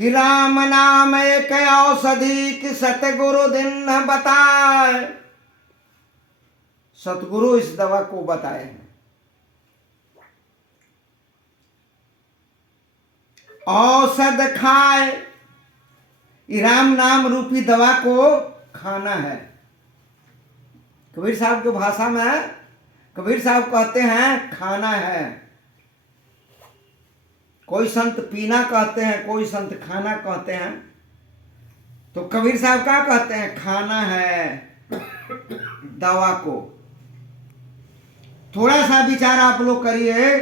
कि राम नाम एक औषधि कि सतगुरु दिन न बताए। सतगुरु इस दवा को बताए हैं। औषध खाए, राम नाम रूपी दवा को खाना है। कबीर साहब की भाषा में कबीर साहब कहते हैं खाना है। कोई संत पीना कहते हैं, कोई संत खाना कहते हैं, तो कबीर साहब क्या कहते हैं? खाना है दवा को। थोड़ा सा विचार आप लोग करिए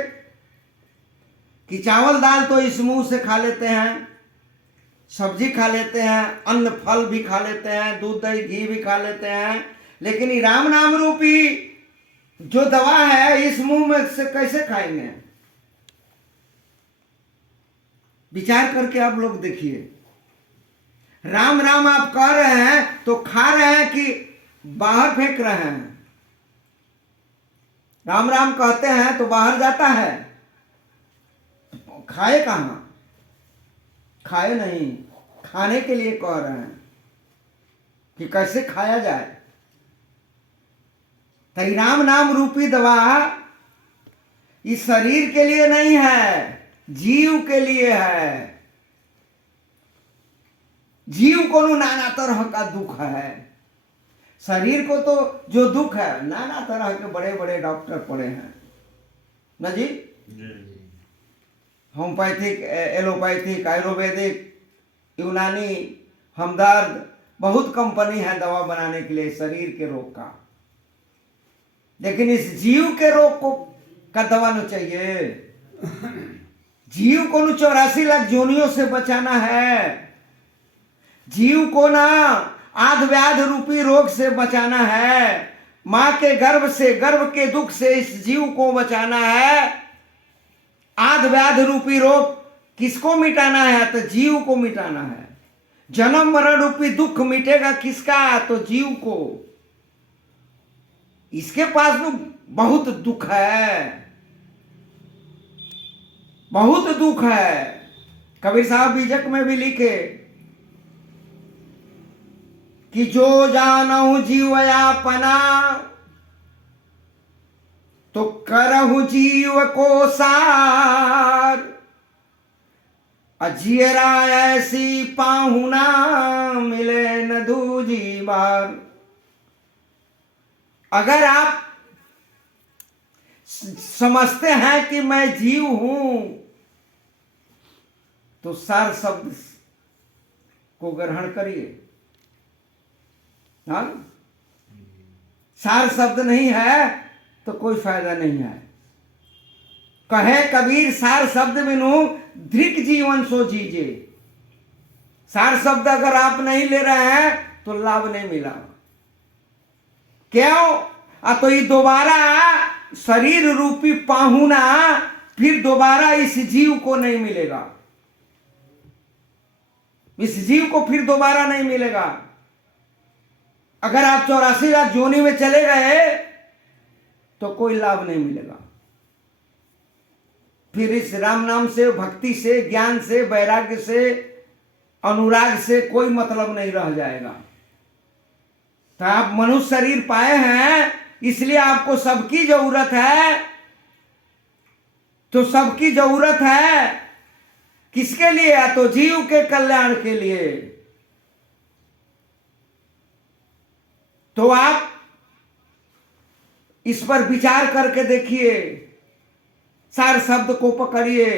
कि चावल दाल तो इस मुंह से खा लेते हैं, सब्जी खा लेते हैं, अन्न फल भी खा लेते हैं, दूध दही घी भी खा लेते हैं, लेकिन ये राम नाम रूपी जो दवा है इस मुंह में से कैसे खाएंगे? विचार करके आप लोग देखिए। राम राम आप कह रहे हैं तो खा रहे हैं कि बाहर फेंक रहे हैं? राम राम कहते हैं तो बाहर जाता है, खाए कहां? खाए नहीं, खाने के लिए कह रहे हैं कि कैसे खाया जाए। तो राम नाम रूपी दवा इस शरीर के लिए नहीं है, जीव के लिए है। जीव को नाना तरह का दुख है। शरीर को तो जो दुख है, नाना तरह के बड़े बड़े डॉक्टर पड़े हैं ना जी। होम्योपैथिक, एलोपैथिक, आयुर्वेदिक, यूनानी, हमदर्द, बहुत कंपनी है दवा बनाने के लिए शरीर के रोग का। लेकिन इस जीव के रोग को का दवा न चाहिए। जीव को 84 लाख जोनियों से बचाना है। जीव को ना आध व्याध रूपी रोग से बचाना है। मां के गर्भ से, गर्भ के दुख से इस जीव को बचाना है। आध व्याध रूपी रोग किसको मिटाना है? तो जीव को मिटाना है। जन्म मरण रूपी दुख मिटेगा किसका? तो जीव को। इसके पास तो बहुत दुख है, बहुत दुख है। कबीर साहब बीजक में भी लिखे कि जो जानहु जीव यापना तो करहु जीव को सार। अजियरा ऐसी पाहुना मिले न दूजी बार। अगर आप समझते हैं कि मैं जीव हूं तो सार शब्द को ग्रहण करिए। हाँ, सार शब्द नहीं है तो कोई फायदा नहीं है। कहे कबीर सार शब्द बिनु धृक जीवन सो जीजे। सार शब्द अगर आप नहीं ले रहे हैं तो लाभ नहीं मिला। क्यों? तो ये दोबारा शरीर रूपी पाहुना फिर दोबारा इस जीव को नहीं मिलेगा। इस जीव को फिर दोबारा नहीं मिलेगा। अगर आप 84 लाख जोनी में चले गए तो कोई लाभ नहीं मिलेगा। फिर इस राम नाम से, भक्ति से, ज्ञान से, वैराग्य से, अनुराग से कोई मतलब नहीं रह जाएगा। तो आप मनुष्य शरीर पाए हैं, इसलिए आपको सबकी जरूरत है। तो सबकी जरूरत है किसके लिए? तो जीव के कल्याण के लिए। तो आप इस पर विचार करके देखिए। सार शब्द को पकड़िए।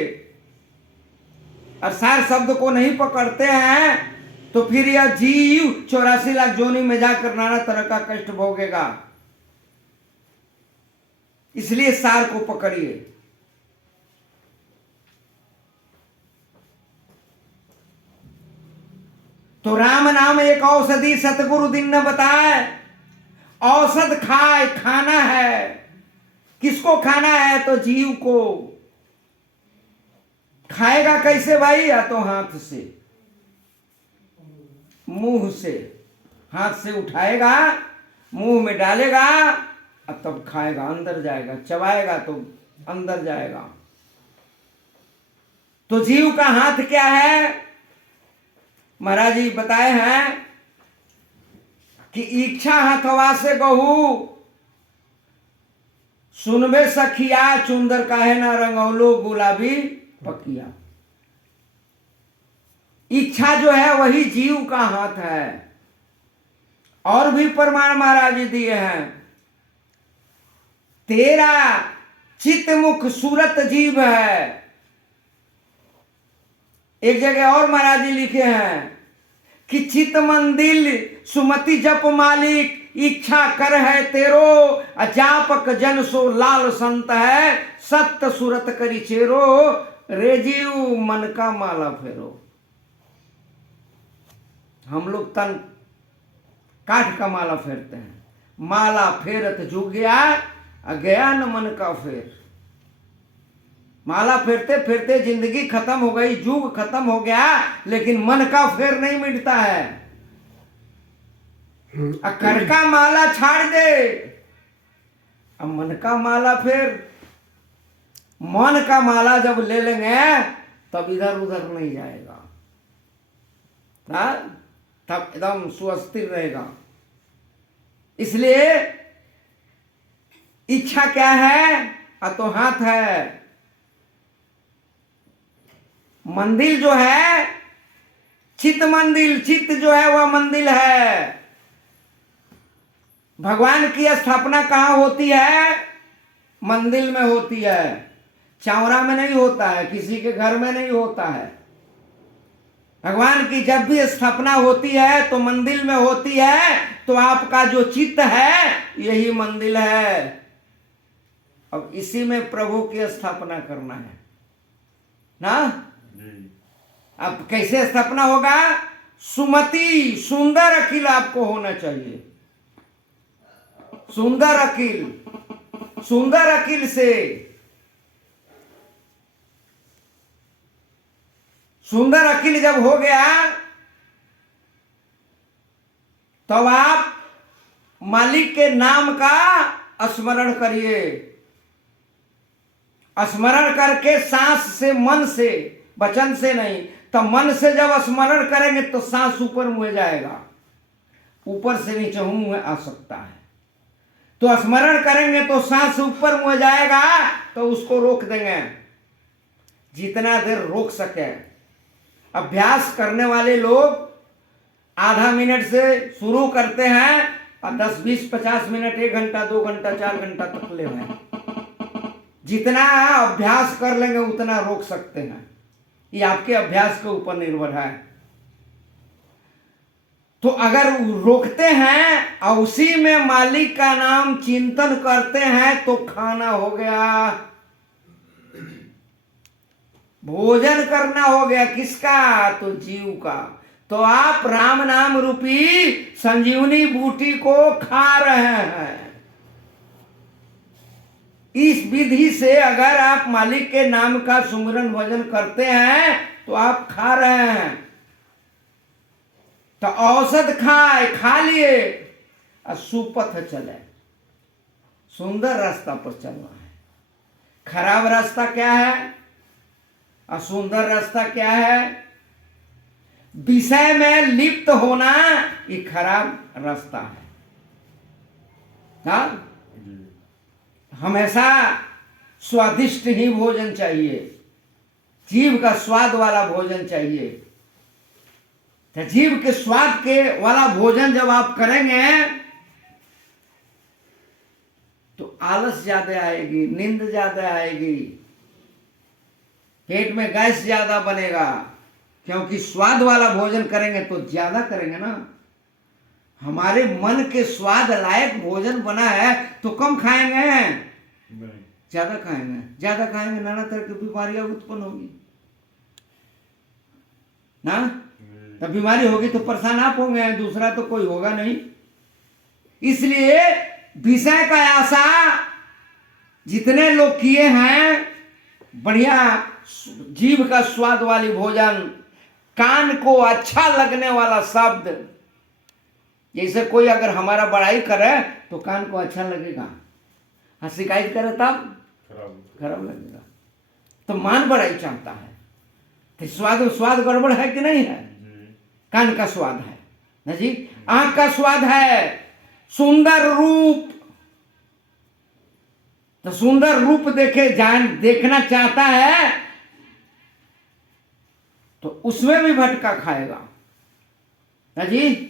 और सार शब्द को नहीं पकड़ते हैं तो फिर यह जीव 84 लाख जोनी में जाकर नाना तरह का कष्ट भोगेगा। इसलिए सार को पकड़िए। तो राम नाम एक औषधि सतगुरु दिन न बताए। औषध खाए, खाना है। किसको खाना है? तो जीव को। खाएगा कैसे भाई? या तो हाथ से, मुंह से। हाथ से उठाएगा, मुंह में डालेगा और तब खाएगा, अंदर जाएगा। चबाएगा तो अंदर जाएगा। तो जीव का हाथ क्या है? महाराज जी बताए हैं कि इच्छा हथवा से गहू, सुनबे सखिया चुंदर काहे ना रंगौलो गुलाबी पकिया। इच्छा जो है वही जीव का हाथ है। और भी प्रमाण महाराज जी दिए हैं, तेरा चित मुख सूरत जीव है। एक जगह और महाराज जी लिखे हैं कि चित मंदिल सुमति जप मालिक, इच्छा कर है तेरो, अजापक जन सो लाल संत है, सत्य सूरत करी चेरो, रे जीव मन का माला फेरो। हम लोग तन काठ का माला फेरते हैं, माला फेरत जो गया न मन का फेर। माला फेरते फेरते जिंदगी खत्म हो गई, जुग खत्म हो गया, लेकिन मन का फेर नहीं मिटता है। कर का माला छाड़ दे, अब मन का माला फेर। मन का माला जब ले लेंगे तब इधर उधर नहीं जाएगा, तब एकदम सुस्थिर रहेगा। इसलिए इच्छा क्या है? तो हाथ है। मंदिर जो है चित मंदिर, चित जो है वह मंदिर है। भगवान की स्थापना कहाँ होती है? मंदिर में होती है, चावरा में नहीं होता है, किसी के घर में नहीं होता है। भगवान की जब भी स्थापना होती है तो मंदिर में होती है। तो आपका जो चित्त है यही मंदिर है। अब इसी में प्रभु की स्थापना करना है ना। अब कैसे स्थापना होगा? सुमति, सुंदर अकील आपको होना चाहिए। सुंदर अकील, सुंदर अकील से, सुंदर अकील जब हो गया तब आप मालिक के नाम का स्मरण करिए। स्मरण करके सांस से, मन से, वचन से नहीं, तो मन से जब स्मरण करेंगे तो सांस ऊपर मुँह जाएगा, ऊपर से नीचे मुँह आ सकता है। तो स्मरण करेंगे तो सांस ऊपर मुँह जाएगा, तो उसको रोक देंगे जितना देर रोक सके। अभ्यास करने वाले लोग आधा मिनट से शुरू करते हैं और 10, 20, 50 मिनट, 1 घंटा, 2 घंटा, 4 घंटा तक ले हैं। जितना अभ्यास कर लेंगे उतना रोक सकते हैं। ये आपके अभ्यास के ऊपर निर्भर है। तो अगर रोकते हैं और उसी में मालिक का नाम चिंतन करते हैं तो खाना हो गया, भोजन करना हो गया। किसका? तो जीव का। तो आप राम नाम रूपी संजीवनी बूटी को खा रहे हैं। इस विधि से अगर आप मालिक के नाम का सुमिरन भजन करते हैं तो आप खा रहे हैं। तो औषध खाए, खा लिए और सुपथ चले, सुंदर रास्ता पर चलना है। खराब रास्ता क्या है और सुंदर रास्ता क्या है? विषय में लिप्त होना ये खराब रास्ता है। हाँ, हमेशा स्वादिष्ट ही भोजन चाहिए, जीव का स्वाद वाला भोजन चाहिए। तो जीव के स्वाद के वाला भोजन जब आप करेंगे तो आलस ज्यादा आएगी, नींद ज्यादा आएगी, पेट में गैस ज्यादा बनेगा। क्योंकि स्वाद वाला भोजन करेंगे तो ज्यादा करेंगे ना। हमारे मन के स्वाद लायक भोजन बना है तो कम खाएंगे, ज्यादा खाएंगे। ज्यादा खाएंगे नाना तरह की बीमारियां उत्पन्न होगी ना। तब बीमारी होगी तो परेशान आप होंगे, दूसरा तो कोई होगा नहीं। इसलिए विषय का आशा जितने लोग किए हैं, बढ़िया जीव का स्वाद वाली भोजन, कान को अच्छा लगने वाला शब्द। जैसे कोई अगर हमारा बड़ाई करे तो कान को अच्छा लगेगा, शिकायत करे तब खराब लगेगा। तो मान बड़ाई चाहता है तो स्वाद गड़बड़ है कि नहीं है? कान का स्वाद है ना जी, आंख का स्वाद है सुंदर रूप। तो सुंदर रूप देखना चाहता है तो उसमें भी भटका खाएगा ना जी।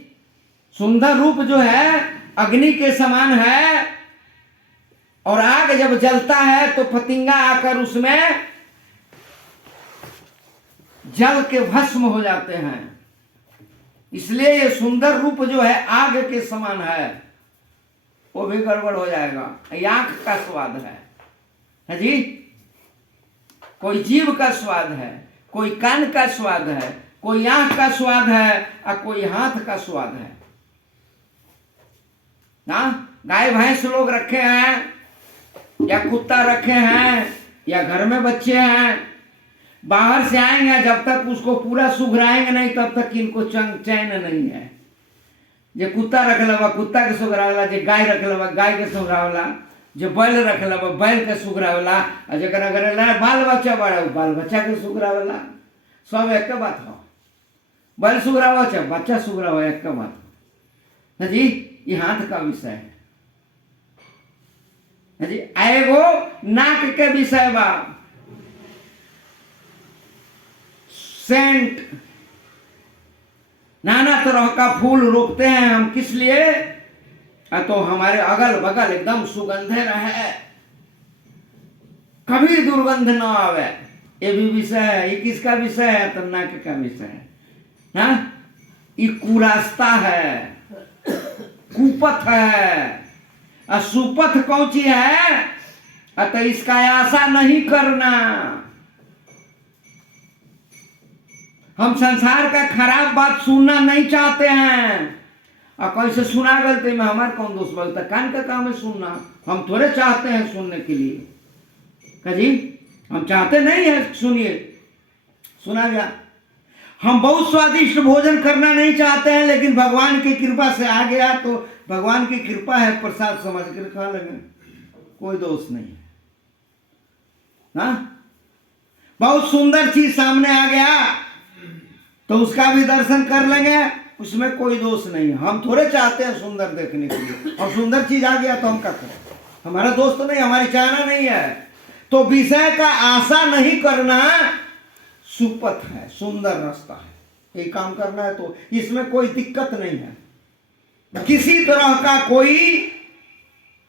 सुंदर रूप जो है अग्नि के समान है, और आग जब जलता है तो फतिंगा आकर उसमें जल के भस्म हो जाते हैं। इसलिए ये सुंदर रूप जो है आग के समान है, वो भी गड़बड़ हो जाएगा। ये आंख का स्वाद है जी, कोई जीभ का स्वाद है, कोई कान का स्वाद है, कोई आंख का स्वाद है, और कोई हाथ का स्वाद है ना। गाय भैंस लोग रखे हैं या कुत्ता रखे हैं या घर में बच्चे हैं, बाहर से आएंगे जब तक उसको पूरा सुघराएंगे नहीं तब तक इनको चैन नहीं है। जे कुत्ता रख लबा कुत्ता के सुघरावला, जे गाय रख लबा गाय के सुघरावला, जे बैल रख लबा बैल के सुघरावला, और जरा अगर बाल बच्चा बड़ा बाल बच्चा के सुघरावला। सब एक बात हो, बैल सुघरावा चाहे बच्चा सुघरावा एक बात हो जी। ये हाथ का विषय है जी। एगो नाक के विषय बा, सेंट, नाना तरह का फूल रोकते हैं हम किस लिए, तो हमारे अगल बगल एकदम सुगंधे रहे, कभी दुर्गंध न आवे। ये भी विषय है। ये किसका विषय है? तो नाक का विषय है ना। ये कुरास्ता है, कुपथ है, सुपथ कौन सी है? तो इसका आशा नहीं करना। हम संसार का खराब बात सुनना नहीं चाहते हैं, और कैसे सुना गलते में हमारे कौन दोस्त बोलता, कान का काम है सुनना। हम थोड़े चाहते हैं सुनने के लिए का जी, हम चाहते नहीं है सुनिए, सुना गया। हम बहुत स्वादिष्ट भोजन करना नहीं चाहते हैं, लेकिन भगवान की कृपा से आ गया तो भगवान की कृपा है, प्रसाद समझ कर खा लगे, कोई दोष नहीं है ना। बहुत सुंदर चीज सामने आ गया तो उसका भी दर्शन कर लेंगे, उसमें कोई दोष नहीं है। हम थोड़े चाहते हैं सुंदर देखने के लिए, और सुंदर चीज आ गया तो हम क्या करें? हमारा दोस्त नहीं, हमारी चाहना नहीं है। तो विषय का आशा नहीं करना सुपथ है, सुंदर रास्ता है। ये काम करना है तो इसमें कोई दिक्कत नहीं है, किसी तरह का कोई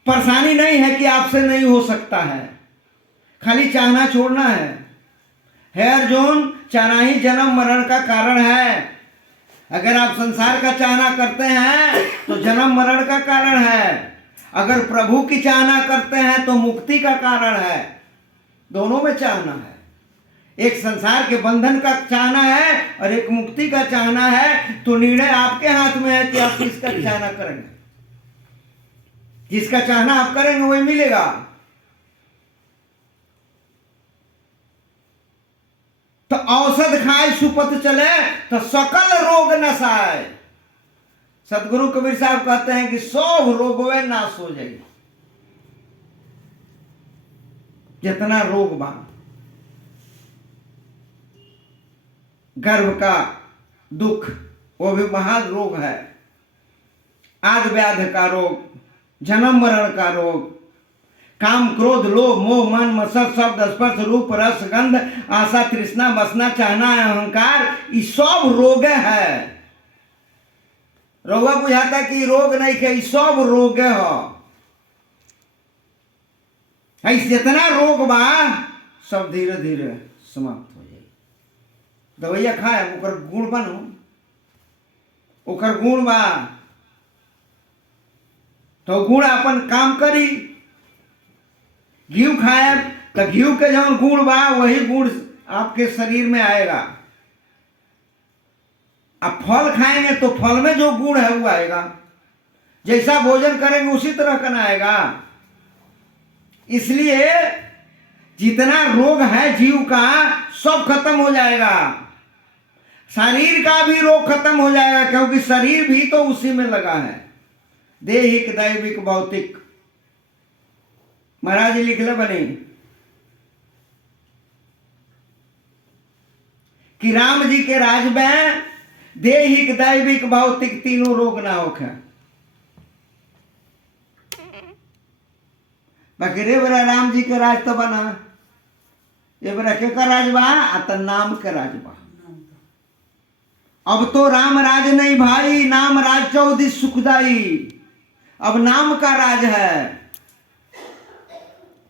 परेशानी नहीं है कि आपसे नहीं हो सकता है। खाली चाहना छोड़ना है। हेयर जोन चाहना ही जन्म मरण का कारण है। अगर आप संसार का चाहना करते हैं तो जन्म मरण का कारण है, अगर प्रभु की चाहना करते हैं तो मुक्ति का कारण है। दोनों में चाहना है, एक संसार के बंधन का चाहना है और एक मुक्ति का चाहना है। तो निर्णय आपके हाथ में है कि आप किसका चाहना करेंगे। जिसका चाहना आप करेंगे वही मिलेगा। तो औषध खाए सुपथ चले तो सकल रोग नसाए। सदगुरु कबीर साहब कहते हैं कि सब रोगवे नाश हो जाए। जितना रोग बा, गर्भ का दुख वो भी महान रोग है, आद व्याध का रोग, जन्म मरण का रोग, काम क्रोध लोभ मोह मन मत्सर शब्द स्पर्श रूप रस गंध आशा तृष्णा बसना चाहना अहंकार, ये सब रोग है। रोगा बुझाता कि रोग नहीं के, सब रोग हो। जितना रोग बा सब धीरे धीरे समाप्त हो जाए। दवाइया खाए ओकर गुण बनो, ओकर गुण बा तो गुण अपन काम करी। घी खाए तो घी के जो गुण बा वही गुण आपके शरीर में आएगा। अब फल खाएंगे तो फल में जो गुण है वो आएगा। जैसा भोजन करेंगे उसी तरह का ना आएगा। इसलिए जितना रोग है जीव का सब खत्म हो जाएगा। शरीर का भी रोग खत्म हो जाएगा, क्योंकि शरीर भी तो उसी में लगा है। देहिक दैविक भौतिक, महाराज जी लिखले बने कि राम जी के राज में देहिक दैविक भौतिक तीनों रोग ना होखे। बाकी रे बरा राम जी के राज तो बना, ये बरा के का राज बा, आता नाम के राज बा। अब तो राम राज नहीं भाई, नाम राज 14 सुखदाई। अब नाम का राज है।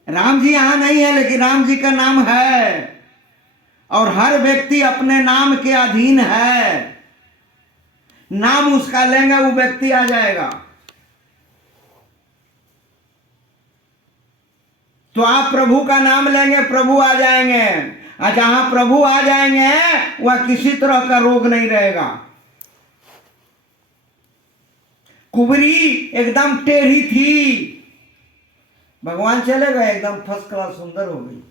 राम जी यहां नहीं है, लेकिन राम जी का नाम है, और हर व्यक्ति अपने नाम के अधीन है। नाम उसका लेंगे वो व्यक्ति आ जाएगा। तो आप प्रभु का नाम लेंगे, प्रभु आ जाएंगे, और जहां प्रभु आ जाएंगे वह किसी तरह का रोग नहीं रहेगा। कुबरी एकदम टेढ़ी थी, भगवान चले गए, एकदम फर्स्ट क्लास सुंदर हो गई।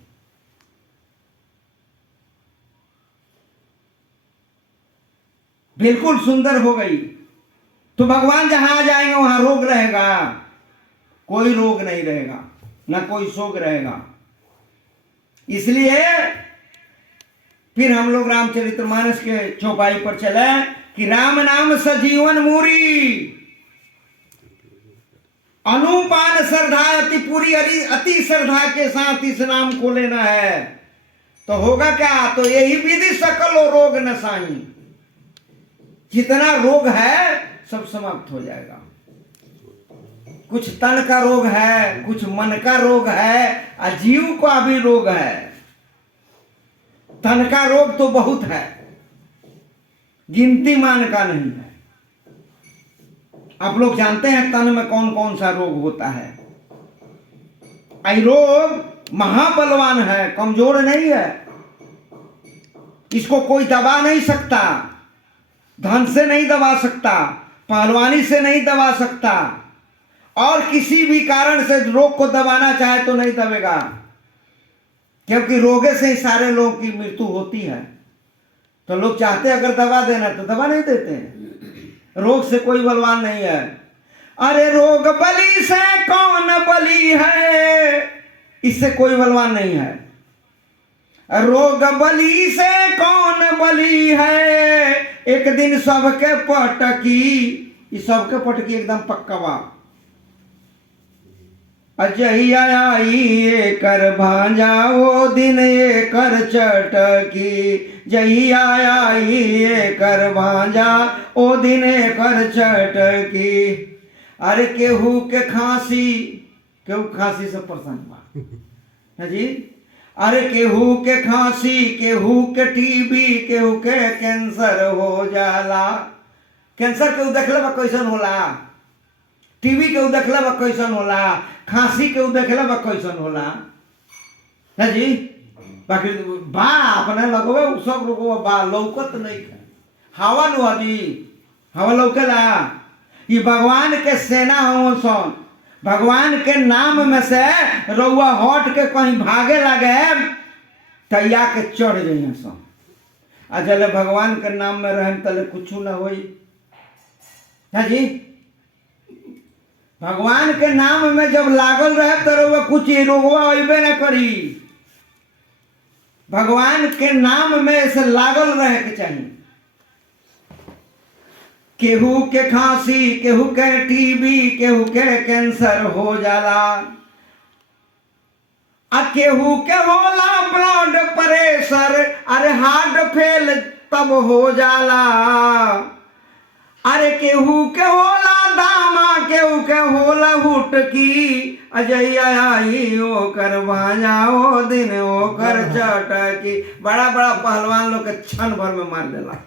बिल्कुल सुंदर हो गई। तो भगवान जहां आ जाएंगे वहां रोग रहेगा? कोई रोग नहीं रहेगा, ना कोई शोक रहेगा। इसलिए फिर हम लोग रामचरितमानस के चौपाई पर चले कि राम नाम सजीवन मूरी, अनुपान श्रद्धा अति पूरी, अति श्रद्धा के साथ इस नाम को लेना है। तो होगा क्या? तो यही विधि सकल रोग नसाई। जितना रोग है सब समाप्त हो जाएगा। कुछ तन का रोग है, कुछ मन का रोग है, और जीव का भी रोग है। तन का रोग तो बहुत है, गिनती मान का नहीं है। आप लोग जानते हैं तन में कौन कौन सा रोग होता है। ये रोग महाबलवान है, कमजोर नहीं है। इसको कोई दबा नहीं सकता, धन से नहीं दबा सकता, पहलवानी से नहीं दबा सकता, और किसी भी कारण से रोग को दबाना चाहे तो नहीं दबेगा, क्योंकि रोगे से ही सारे लोगों की मृत्यु होती है। तो लोग चाहते अगर दबा देना तो दबा नहीं देते हैं। रोग से कोई बलवान नहीं है। अरे रोग बली से कौन बली है, इससे कोई बलवान नहीं है। रोग बली से कौन बली है, एक दिन सबके पटकी। इस सबके पटकी एकदम पक्का बा। अजहिया आई कर भांजा वो दिन ये कर चटकी, जहिया आई कर भांजा ओ दिन ये कर चटकी। अरे केहू के खांसी, केहू खांसी से परेशान बा जी। अरे केहू के खांसी, केहू के टीबी, केहू के कैंसर हो जाला। कैंसर केहू देखले बा कैसन होला, टीबी केहू देखले बा कैसन होला, खांसी केहू देखले बा कैसन होला है जी। बाकी बा अपने लगवे सब लोग बा लौकत नहीं है। हवा नु जी, हवा लौकेला। ये भगवान के सेना हो सन। भगवान के नाम में से रउआ हट के कहीं भागे लगे तैया के चढ़ जाइए सन। आ जले भगवान के नाम में रहें तले कुछ ना होई है जी। भगवान के नाम में जब लागल रहे तो रउआ कुछ रोगवा अबे न करी। भगवान के नाम में ऐसे लागल रहे के चाहिए। केहू के खांसी, केहू के टीबी, केहू के कैंसर हो जाला, आ केहू के होला ब्लड प्रेशर, अरे हार्ट फेल तब हो जाला। अरे केहू के होला दामा, केहू के होला हुटकी, अजैया आई ओ कर भांजा ओ दिन ओ कर चटकी। बड़ा बड़ा पहलवान लोग के क्षण भर में मार देला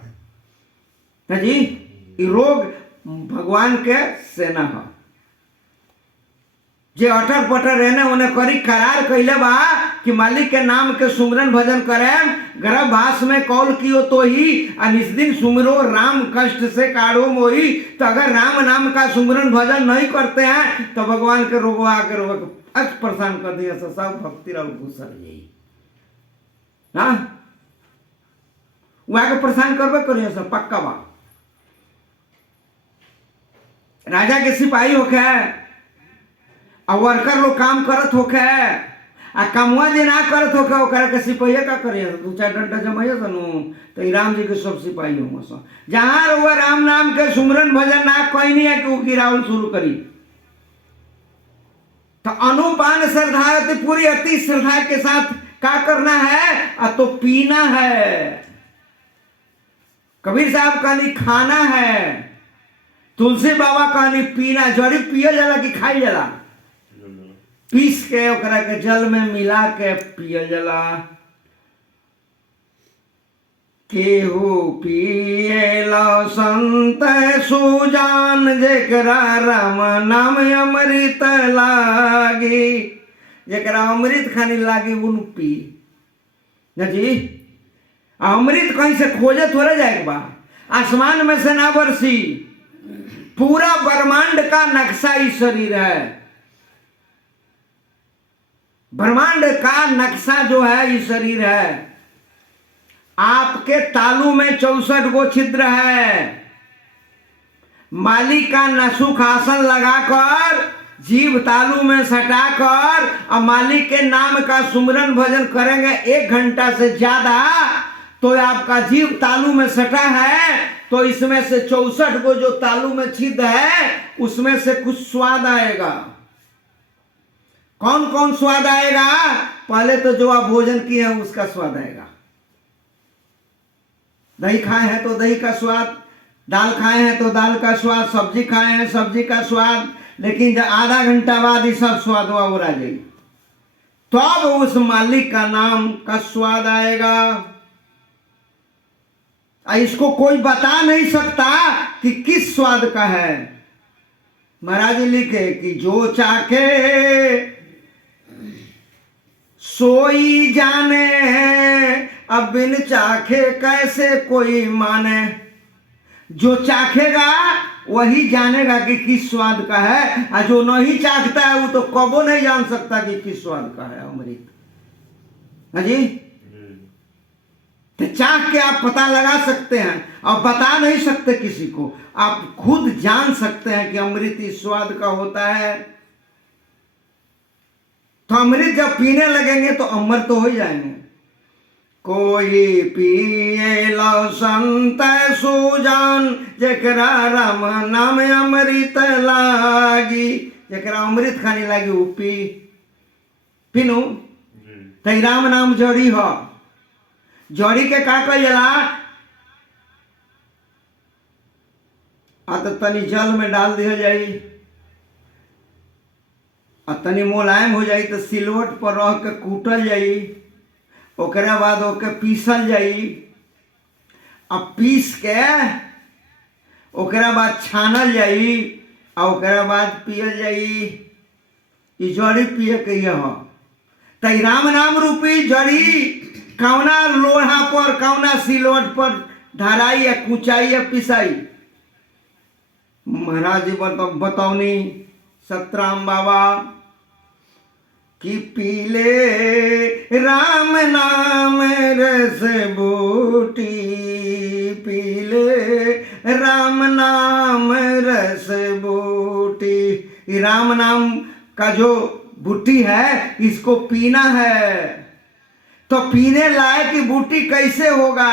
है जी। ये रोग भगवान के सेना है। जे अटर पटर रहने उन्हें करी करार कैले बा कि मालिक के नाम के सुमरन भजन करें, गर्भवास में कौल कियो तो ही निस दिन सुमरो राम कष्ट से काढ़ो मोही। तो अगर राम नाम का सुमरन भजन नहीं करते हैं तो भगवान के रोग आकर अच परेशान कर दिया। सब भक्ति रहो घुसर यही हाँ वो आके परेशान करबे करिए सब पक्का बा। राजा के सिपाही होके और वर्कर लोग काम करत होके आ कमुआ जे ना करत हो ओकरा के सिपहिया का करे, 2-4 डंडा जमाइए सनु तो ई राम जी के सब सिपाही होंगे सो। जहाँ रहुआ राम नाम के सुमरन भजन ना कोई नहीं है कि वो गिरावल शुरू करी। तो अनुपान श्रद्धा तो पूरी अति श्रद्धा के साथ क्या करना है, तो पीना है। कबीर साहब कहनी खाना है, तुलसी बाबा कहनी पीना। जड़ी पियल जाला कि खाई जाला? पीस के ओकरा के जल में मिला के पियल जाला। केहू पिएला संत सुजान, जेकरा राम नाम अमृत लागी। जेकरा अमृत खानी लागी उन पी ना जी। अमृत कहीं से खोजे थोड़े जाएगा, आसमान में से ना बरसी। पूरा ब्रह्मांड का नक्शा ही शरीर है। ब्रह्मांड का नक्शा जो है ये शरीर है। आपके तालू में 64 गो छिद्र है। मालिक का नसुख आसन लगाकर जीव तालू में सटाकर और मालिक के नाम का सुमरन भजन करेंगे 1 घंटा से ज्यादा, तो आपका जीव तालू में सटा है, तो इसमें से 64 गो जो तालू में छिद्र है उसमें से कुछ स्वाद आएगा। कौन कौन स्वाद आएगा? पहले तो जो आप भोजन किए हैं उसका स्वाद आएगा। दही खाए हैं तो दही का स्वाद, दाल खाए हैं तो दाल का स्वाद, सब्जी खाए हैं सब्जी का स्वाद। लेकिन जब आधा घंटा बाद ये सब स्वाद उड़ा जाए, तो अब उस मालिक का नाम का स्वाद आएगा। इसको कोई बता नहीं सकता कि किस स्वाद का है। महाराज लिखे कि जो चाखे सोई जाने, अब बिन चाखे कैसे कोई माने। जो चाखेगा वही जानेगा कि किस स्वाद का है, और जो नहीं चाखता है वो तो कबो नहीं जान सकता कि किस स्वाद का है अमृत। हाँ जी, तो चाख के आप पता लगा सकते हैं और बता नहीं सकते किसी को। आप खुद जान सकते हैं कि अमृत इस स्वाद का होता है। तो अमृत जब पीने लगेंगे तो अमर तो हो जाएंगे। कोई पिएला संत सुजान, जेकरा राम नाम अमृत लागी। जेकरा अमृत खाने लागी वो पीनू। तो राम नाम जड़ी हो। जड़ी के का कह जाला? तो तनी जल में डाल दिया जाई, और तनी मुलायम हो जाई तो सिलवट पर रह के कूटल जाई। ओकरा बाद ओके पीसल जाई, अब पीस के ओकरा बाद छानल जाई, और ओकरा बाद पियल जाई। ये जड़ी पिए के हो। तो राम नाम रूपी जड़ी कौना लोहा पर, कौना सिलवट पर धराई या कुचाई या पिसाई? महाराज जी बतौनी सतराम बाबा कि पीले राम नाम रस बूटी, पीले राम नाम रस बूटी। राम नाम का जो बूटी है इसको पीना है। तो पीने लायक बूटी कैसे होगा?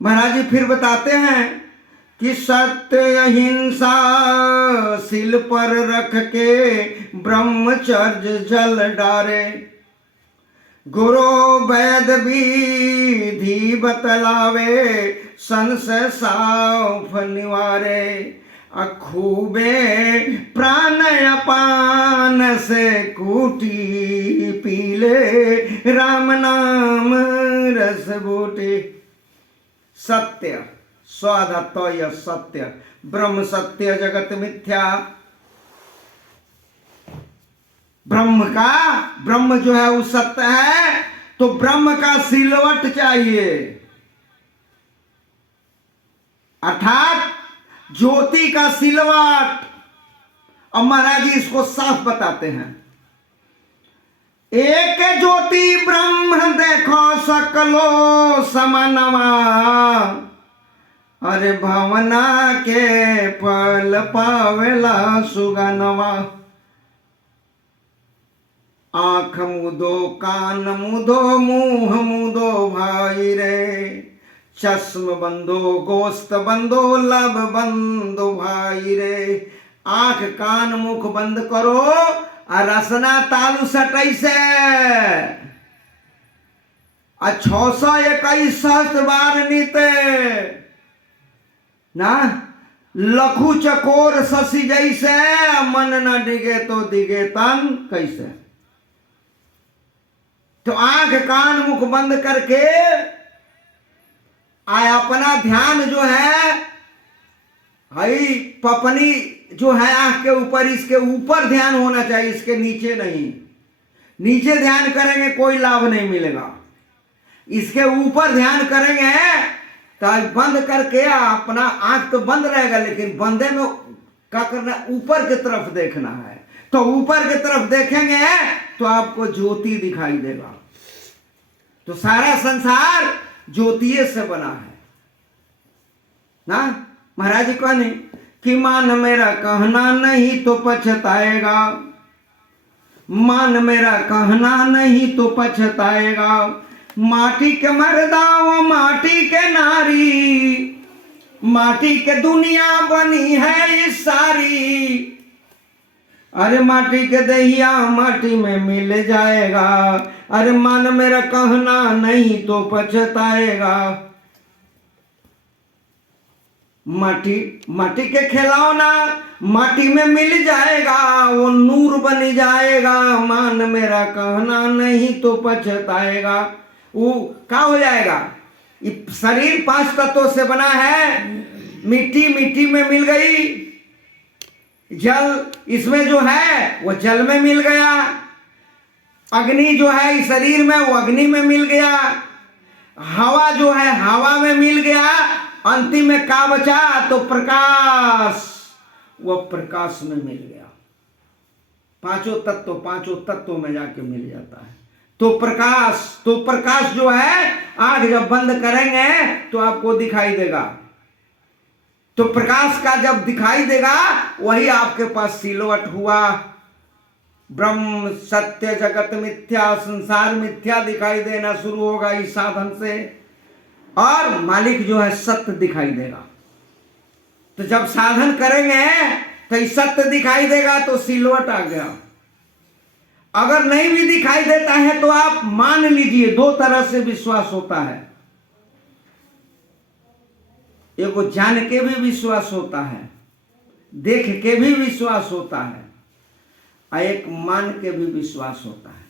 महाराज जी फिर बताते हैं कि सत्य अहिंसा सिल पर रख के ब्रह्मचर्य जल डारे। गुरु वैद विधि बतलावे संशय साफ निवारे। खूबे प्राण अपान से कूटी, पीले राम नाम रस बूटी। सत्य स्वाधत्य सत्य, ब्रह्म सत्य जगत मिथ्या। ब्रह्म जो है वो सत्य है, तो ब्रह्म का सिलवट चाहिए, अर्थात ज्योति का सिलवट। और महाराज जी इसको साफ बताते हैं। एक ज्योति ब्रह्म देखो सकलो समनवा, अरे भावना के फल पावेला सुगनवा। आँख मुदो कान मुदो मुंह मुदो भाई रे, चश्म बंदो गोश्त बंदो लब बंदो भाई रे। आँख कान मुख बंद करो आ रसना तालु सटै से आ 621 सहस्त्र बार नीते ना लखू चकोर शशि जैसे, मन न डिगे तो दिगे तन कैसे। तो आंख कान मुख बंद करके अपना ध्यान जो है हई पपनी जो है आंख के ऊपर, इसके ऊपर ध्यान होना चाहिए, इसके नीचे नहीं। नीचे ध्यान करेंगे कोई लाभ नहीं मिलेगा, इसके ऊपर ध्यान करेंगे तो बंद करके अपना आंख तो बंद रहेगा, लेकिन बंदे में क्या करना, ऊपर की तरफ देखना है। तो ऊपर की तरफ देखेंगे तो आपको ज्योति दिखाई देगा। तो सारा संसार ज्योतिये से बना है ना। महाराज जी कहने कि मान मेरा कहना नहीं तो पछताएगा, मान मेरा कहना नहीं तो पछताएगा। माटी के मर्दा वो माटी के नारी, माटी के दुनिया बनी है इस सारी। अरे माटी के दहिया माटी में मिल जाएगा, अरे मान मेरा कहना नहीं तो पछताएगा। माटी माटी के खिलौना माटी में मिल जाएगा, वो नूर बन जाएगा। मान मेरा कहना नहीं तो पछताएगा। वो क्या हो जाएगा, ये शरीर 5 तत्वों से बना है। मिट्टी मिट्टी में मिल गई, जल इसमें जो है वो जल में मिल गया, अग्नि जो है इस शरीर में वो अग्नि में मिल गया, हवा जो है हवा में मिल गया। अंतिम में क्या बचा, तो प्रकाश, वो प्रकाश में मिल गया। पांचों तत्वों में जाके मिल जाता है। तो प्रकाश जो है आंख जब बंद करेंगे तो आपको दिखाई देगा। तो प्रकाश का जब दिखाई देगा वही आपके पास सिलवट हुआ। ब्रह्म सत्य जगत मिथ्या, संसार मिथ्या दिखाई देना शुरू होगा इस साधन से, और मालिक जो है सत्य दिखाई देगा। तो जब साधन करेंगे तो इस सत्य दिखाई देगा तो सिलवट आ गया। अगर नहीं भी दिखाई देता है तो आप मान लीजिए, 2 तरह से विश्वास होता है। एगो जान के भी विश्वास होता है, देख के भी विश्वास होता है, और एक मान के भी विश्वास होता है।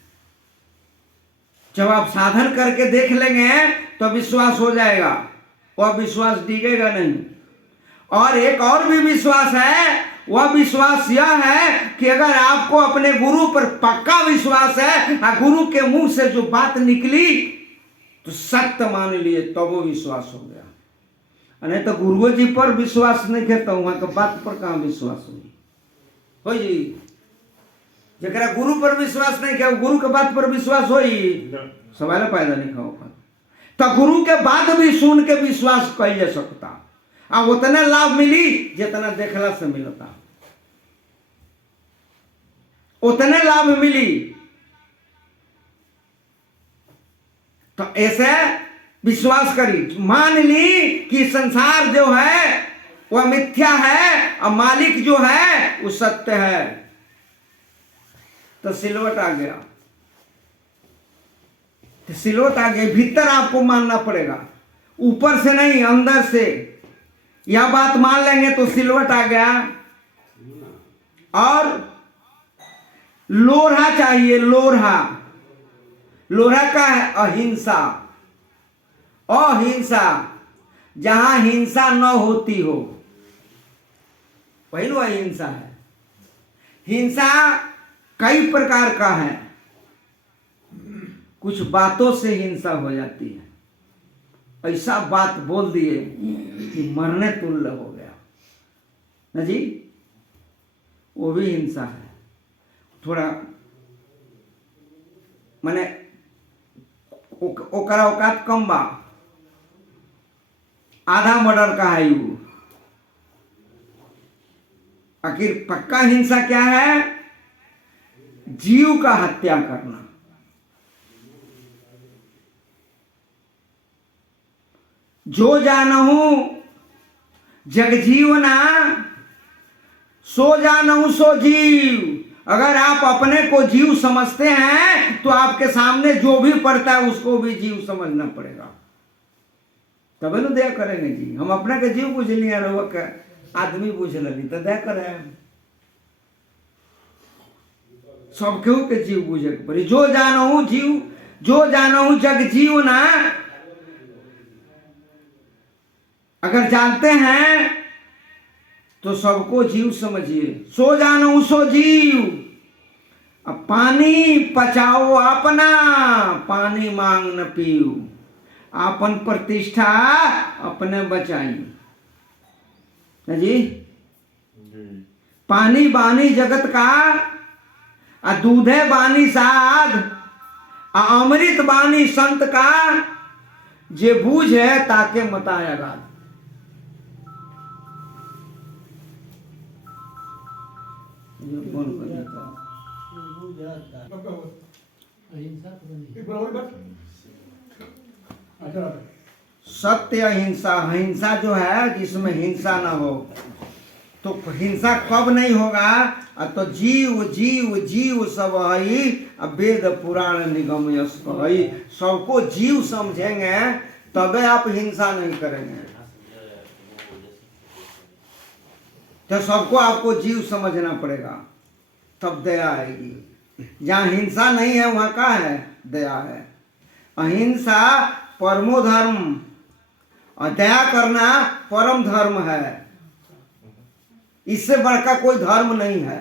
जब आप साधन करके देख लेंगे तो विश्वास हो जाएगा, वह विश्वास डिगेगा नहीं। और एक और भी विश्वास है, वह विश्वास यह है कि अगर आपको अपने गुरु पर पक्का विश्वास है और गुरु के मुंह से जो बात निकली तो सत्य मान लिए, तो वो विश्वास हो गया। नहीं तो गुरु जी पर विश्वास नहीं करता, वहां के बात पर कहां विश्वास हुई हो जी। जरा गुरु पर विश्वास नहीं किया, गुरु के बात पर विश्वास होई, सवाल पैदा नहीं खाओ। तो गुरु के बात भी सुन के विश्वास कही जा सकता, और उतना लाभ मिली जितना देखला से मिलता, उतने लाभ मिली। तो ऐसे विश्वास करी, मान ली कि संसार जो है वह मिथ्या है और मालिक जो है वो सत्य है, तो सिलवट आ गया। तो सिलवट आ गई, भीतर आपको मानना पड़ेगा, ऊपर से नहीं, अंदर से। यह बात मान लेंगे तो सिलवट आ गया। और लोरहा चाहिए, लोरहा। लोरहा का है अहिंसा। अहिंसा, जहां हिंसा न होती हो वही लो अहिंसा है। हिंसा कई प्रकार का है, कुछ बातों से हिंसा हो जाती है। ऐसा बात बोल दिए कि मरने तुल्य हो गया ना जी, वो भी हिंसा है। थोड़ा माने ओकरा औकात कम बा, आधा मर्डर का है यू। आखिर पक्का हिंसा क्या है, जीव का हत्या करना। जो जानहु जग जीवना, सो जानहु सो जीव। अगर आप अपने को जीव समझते हैं तो आपके सामने जो भी पड़ता है उसको भी जीव समझना पड़ेगा, तभी न दया करेंगे जी। हम अपने के जीव बुझ लिया, रोक आदमी बुझ ली तो दया करें। सब केहू के जीव बुझे के पड़ी। जो जानहु जीव, जो जानहु जग जीव ना, अगर जानते हैं तो सबको जीव समझिए। सो जानहु सो जीव। अब पानी पचाओ अपना, पानी मांग न पीऊ। आपन प्रतिष्ठा अपने बचाई जी। पानी बानी जगत का, आ दूधे बानी साध, आ अमृत बानी संत का। जे बूझे ताके मताएगा। सत्य अहिंसा, अहिंसा जो है जिसमें हिंसा ना हो, तो हिंसा कब नहीं होगा? तो जीव जीव जीव सब हई, वेद पुराण निगम यश हई। सबको जीव समझेंगे तबे आप हिंसा नहीं करेंगे। तो सबको आपको जीव समझना पड़ेगा, तब दया आएगी। जहाँ हिंसा नहीं है वहाँ का है दया है। अहिंसा परमो धर्म, और दया करना परम धर्म है। इससे बढ़कर कोई धर्म नहीं है।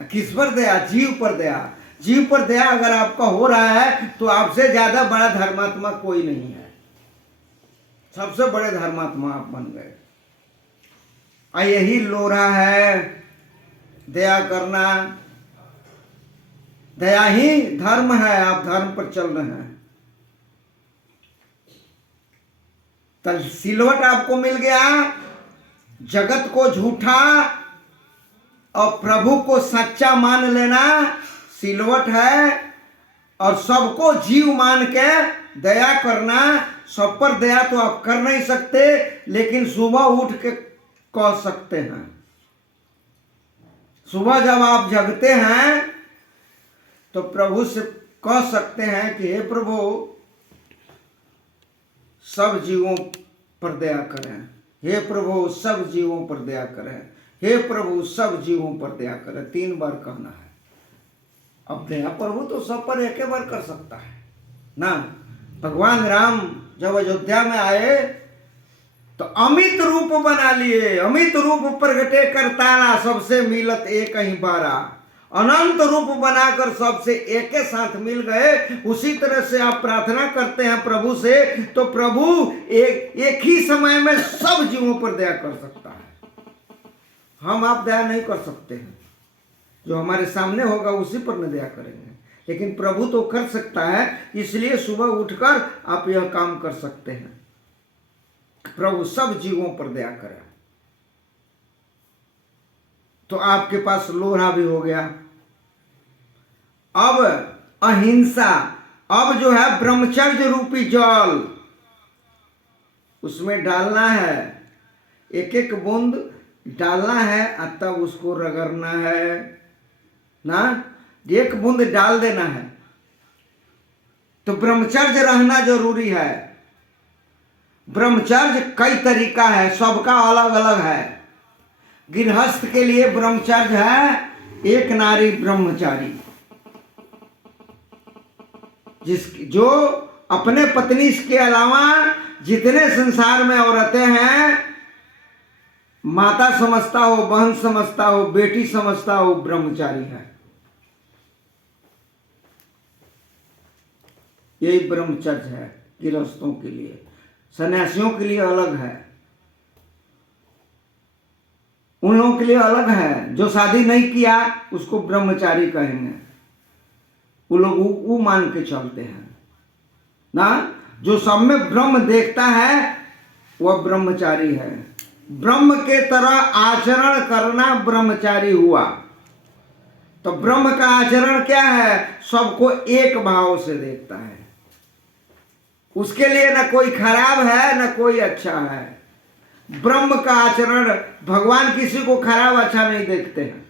किस पर दया? जीव पर दया। जीव पर दया अगर आपका हो रहा है तो आपसे ज्यादा बड़ा धर्मात्मा कोई नहीं है। सबसे बड़े धर्मात्मा आप बन गए। और यही लोरा है दया करना। दया ही धर्म है। आप धर्म पर चल रहे हैं। तो सिलवट आपको मिल गया। जगत को झूठा और प्रभु को सच्चा मान लेना सिलवट है। और सबको जीव मान के दया करना। सब पर दया तो आप कर नहीं सकते, लेकिन सुबह उठ के कह सकते हैं। सुबह जब आप जगते हैं तो प्रभु से कह सकते हैं कि हे प्रभु, सब जीवों पर दया करें। हे प्रभु, सब जीवों पर दया करें। हे प्रभु, सब जीवों पर दया करें। 3 बार कहना है। अब दया प्रभु तो सब पर एक बार कर सकता है ना। भगवान राम जब अयोध्या में आए तो अमित रूप बना लिए। अमित रूप प्रगटे करतारा, सबसे मिलत एक ही बारा। अनंत रूप बनाकर सबसे एक साथ मिल गए। उसी तरह से आप प्रार्थना करते हैं प्रभु से, तो प्रभु एक ही समय में सब जीवों पर दया कर सकता है। हम आप दया नहीं कर सकते हैं। जो हमारे सामने होगा उसी पर न दया करेंगे, लेकिन प्रभु तो कर सकता है। इसलिए सुबह उठकर आप यह काम कर सकते हैं। प्रभु सब जीवों पर दया करें। तो आपके पास लोहा भी हो गया। अब अहिंसा, अब जो है ब्रह्मचर्य रूपी जल उसमें डालना है। एक एक बूंद डालना है और तब उसको रगड़ना है ना। एक बूंद डाल देना है। तो ब्रह्मचर्य रहना जरूरी है। ब्रह्मचर्य कई तरीका है, सबका अलग अलग है। गृहस्थ के लिए ब्रह्मचर्य है एक नारी ब्रह्मचारी, जो अपने पत्नी के अलावा जितने संसार में औरतें हैं, माता समझता हो, बहन समझता हो, बेटी समझता हो, ब्रह्मचारी है। यही ब्रह्मचर्य है गृहस्थों के लिए। सन्यासियों के लिए अलग है। उन लोगों के लिए अलग है। जो शादी नहीं किया उसको ब्रह्मचारी कहेंगे। वो लोग वो मान के चलते हैं ना। जो सब में ब्रह्म देखता है वह ब्रह्मचारी है। ब्रह्म के तरह आचरण करना ब्रह्मचारी हुआ। तो ब्रह्म का आचरण क्या है? सबको एक भाव से देखता है। उसके लिए न कोई खराब है न कोई अच्छा है। ब्रह्म का आचरण, भगवान किसी को खराब अच्छा नहीं देखते हैं।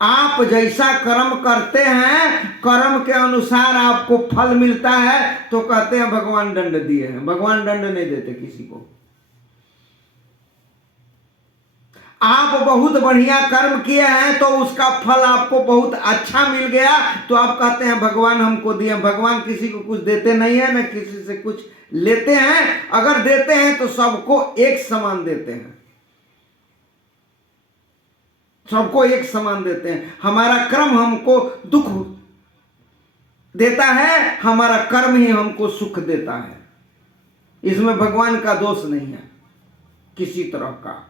आप जैसा कर्म करते हैं, कर्म के अनुसार आपको फल मिलता है, तो कहते हैं भगवान दंड दिए हैं। भगवान दंड नहीं देते किसी को। आप बहुत बढ़िया कर्म किए हैं तो उसका फल आपको बहुत अच्छा मिल गया, तो आप कहते हैं भगवान हमको दिए। भगवान किसी को कुछ देते नहीं है, न किसी से कुछ लेते हैं। अगर देते हैं तो सबको एक समान देते हैं, सबको एक समान देते हैं। हमारा कर्म हमको दुख देता है, हमारा कर्म ही हमको सुख देता है। इसमें भगवान का दोष नहीं है किसी तरह का।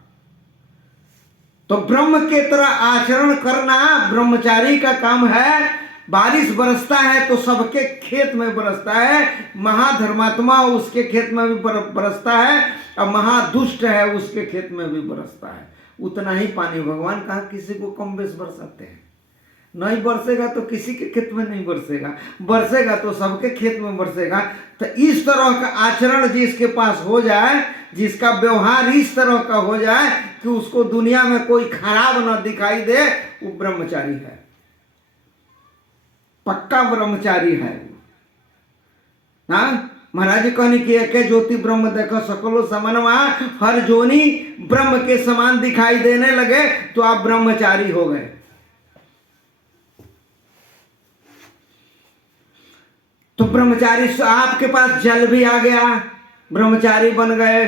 तो ब्रह्म के तरह आचरण करना ब्रह्मचारी का काम है। बारिश बरसता है तो सबके खेत में बरसता है। महाधर्मात्मा उसके खेत में भी बरसता है, और महादुष्ट है उसके खेत में भी बरसता है। उतना ही पानी भगवान कहाँ किसी को कम बेश बरसाते हैं। नहीं बरसेगा तो किसी के खेत में नहीं बरसेगा, बरसेगा तो सबके खेत में बरसेगा। तो इस तरह का आचरण जिसके पास हो जाए, जिसका व्यवहार इस तरह का हो जाए कि उसको दुनिया में कोई खराब न दिखाई दे, वो ब्रह्मचारी है, पक्का ब्रह्मचारी है। हाँ, महाराज जी कहने की एक ज्योति ब्रह्म देखो सकलो समनवा, हर जोनी ब्रह्म के समान दिखाई देने लगे तो आप ब्रह्मचारी हो गए। तो ब्रह्मचारी, आपके पास जल भी आ गया, ब्रह्मचारी बन गए।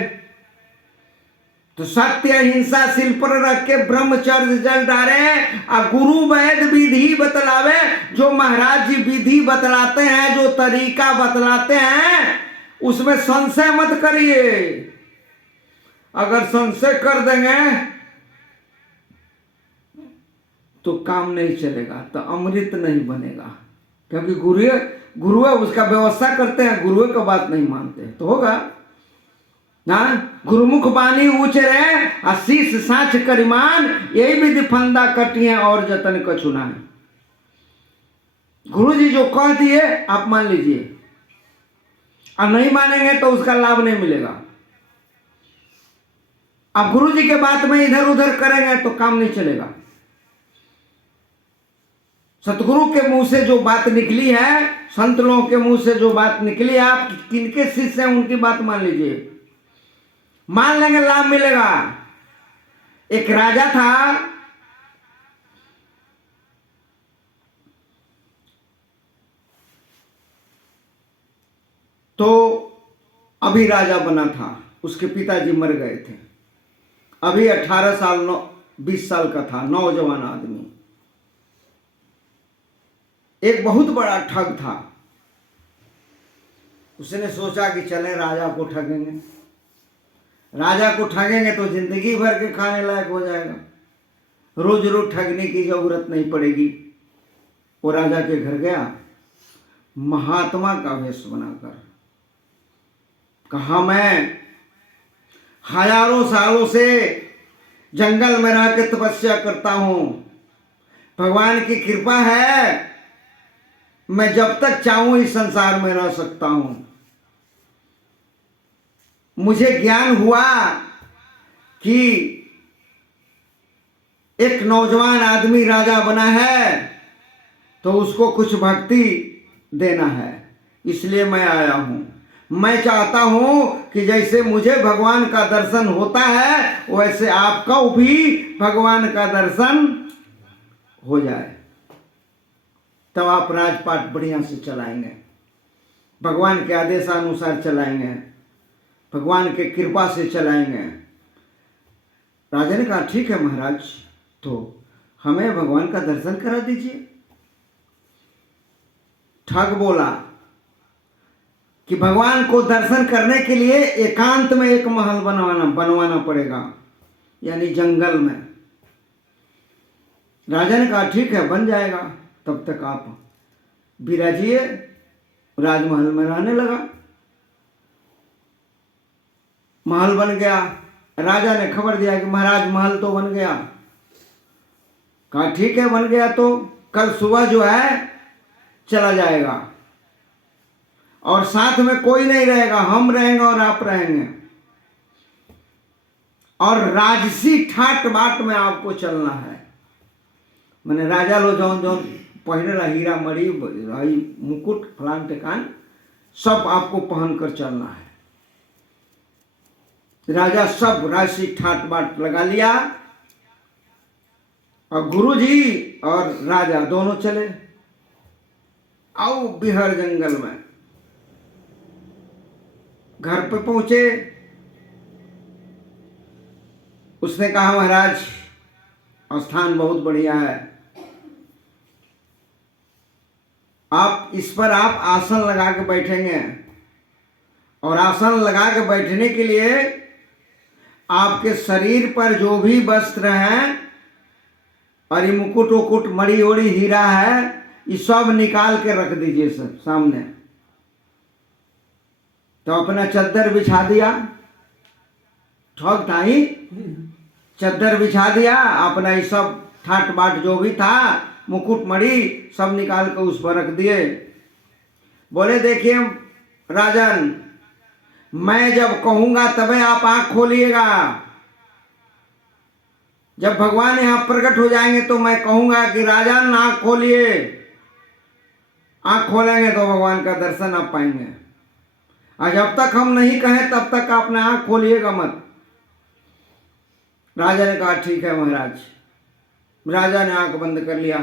तो सत्य अहिंसा सिल पर रख के ब्रह्मचर्य जल डारे, और गुरु वैद विधि बतलावे। जो महाराज जी विधि बतलाते हैं, जो तरीका बतलाते हैं, उसमें संशय मत करिए। अगर संशय कर देंगे तो काम नहीं चलेगा, तो अमृत नहीं बनेगा। क्योंकि गुरु उसका व्यवस्था करते हैं, गुरु का बात नहीं मानते तो होगा ना। गुरुमुख बानी उचरे आशीष साच करिमान, यही विधि फंदा कटिए और जतन कछुना है। गुरु जी जो कह दिए आप मान लीजिए, और नहीं मानेंगे तो उसका लाभ नहीं मिलेगा। आप गुरु जी के बात में इधर उधर करेंगे तो काम नहीं चलेगा। सतगुरु के मुंह से जो बात निकली है, संत लोगों के मुंह से जो बात निकली है, आप किनके शिष्य हैं उनकी बात मान लीजिए, मान लेंगे लाभ मिलेगा। एक राजा था, तो अभी राजा बना था, उसके पिताजी मर गए थे। अभी 18 साल 20 साल का था, नौजवान आदमी। एक बहुत बड़ा ठग था। उसने सोचा कि चले राजा को ठगेंगे, राजा को ठगेंगे तो जिंदगी भर के खाने लायक हो जाएगा, रोज रोज ठगने की जरूरत नहीं पड़ेगी। वो राजा के घर गया, महात्मा का वेश बनाकर। कहा मैं हजारों सालों से जंगल में रह के तपस्या करता हूं, भगवान की कृपा है, मैं जब तक चाहूं इस संसार में रह सकता हूं। मुझे ज्ञान हुआ कि एक नौजवान आदमी राजा बना है तो उसको कुछ भक्ति देना है, इसलिए मैं आया हूं। मैं चाहता हूं कि जैसे मुझे भगवान का दर्शन होता है, वैसे आपका भी भगवान का दर्शन हो जाए। तब आप राजपाट बढ़िया से चलाएंगे, भगवान के आदेशानुसार चलाएंगे, भगवान के कृपा से चलाएंगे। राजा ने कहा ठीक है महाराज, तो हमें भगवान का दर्शन करा दीजिए। ठग बोला कि भगवान को दर्शन करने के लिए एकांत में एक महल बनवाना पड़ेगा, यानी जंगल में। राजा ने कहा ठीक है बन जाएगा, तब तक आप विराजिए। राजमहल में रहने लगा, महल बन गया, राजा ने खबर दिया कि महाराज महल तो बन गया। कहा ठीक है, बन गया तो कल सुबह जो है चला जाएगा, और साथ में कोई नहीं रहेगा, हम रहेंगे और आप रहेंगे, और राजसी ठाट बाट में आपको चलना है। मैंने राजा लो जौन जौन पहने हीरा मणि मुकुट फलान टेकान सब आपको पहन कर चलना है। राजा सब राजसी ठाट बाट लगा लिया, और गुरुजी और राजा दोनों चले आओ बिहार जंगल में। घर पे पहुंचे, उसने कहा महाराज स्थान बहुत बढ़िया है, आप इस पर आप आसन लगा के बैठेंगे, और आसन लगा के बैठने के लिए आपके शरीर पर जो भी वस्त्र हैं और ये मुकुट उकुट मणि ओड़ी हीरा है, ये सब निकाल के रख दीजिए सब सामने। तो अपना चद्दर बिछा दिया, ठग था ही, चद्दर बिछा दिया, अपना ये सब ठाट बाट जो भी था मुकुट मणि सब निकाल कर उस पर रख दिए। बोले देखिए राजन, मैं जब कहूंगा तबे आप आंख खोलिएगा। जब भगवान यहां प्रकट हो जाएंगे तो मैं कहूंगा कि राजन आंख खोलिए, आंख खोलेंगे तो भगवान का दर्शन आप पाएंगे। और जब तक हम नहीं कहें तब तक आपने आंख खोलिएगा मत। राजा ने कहा ठीक है महाराज। राजा ने आंख बंद कर लिया,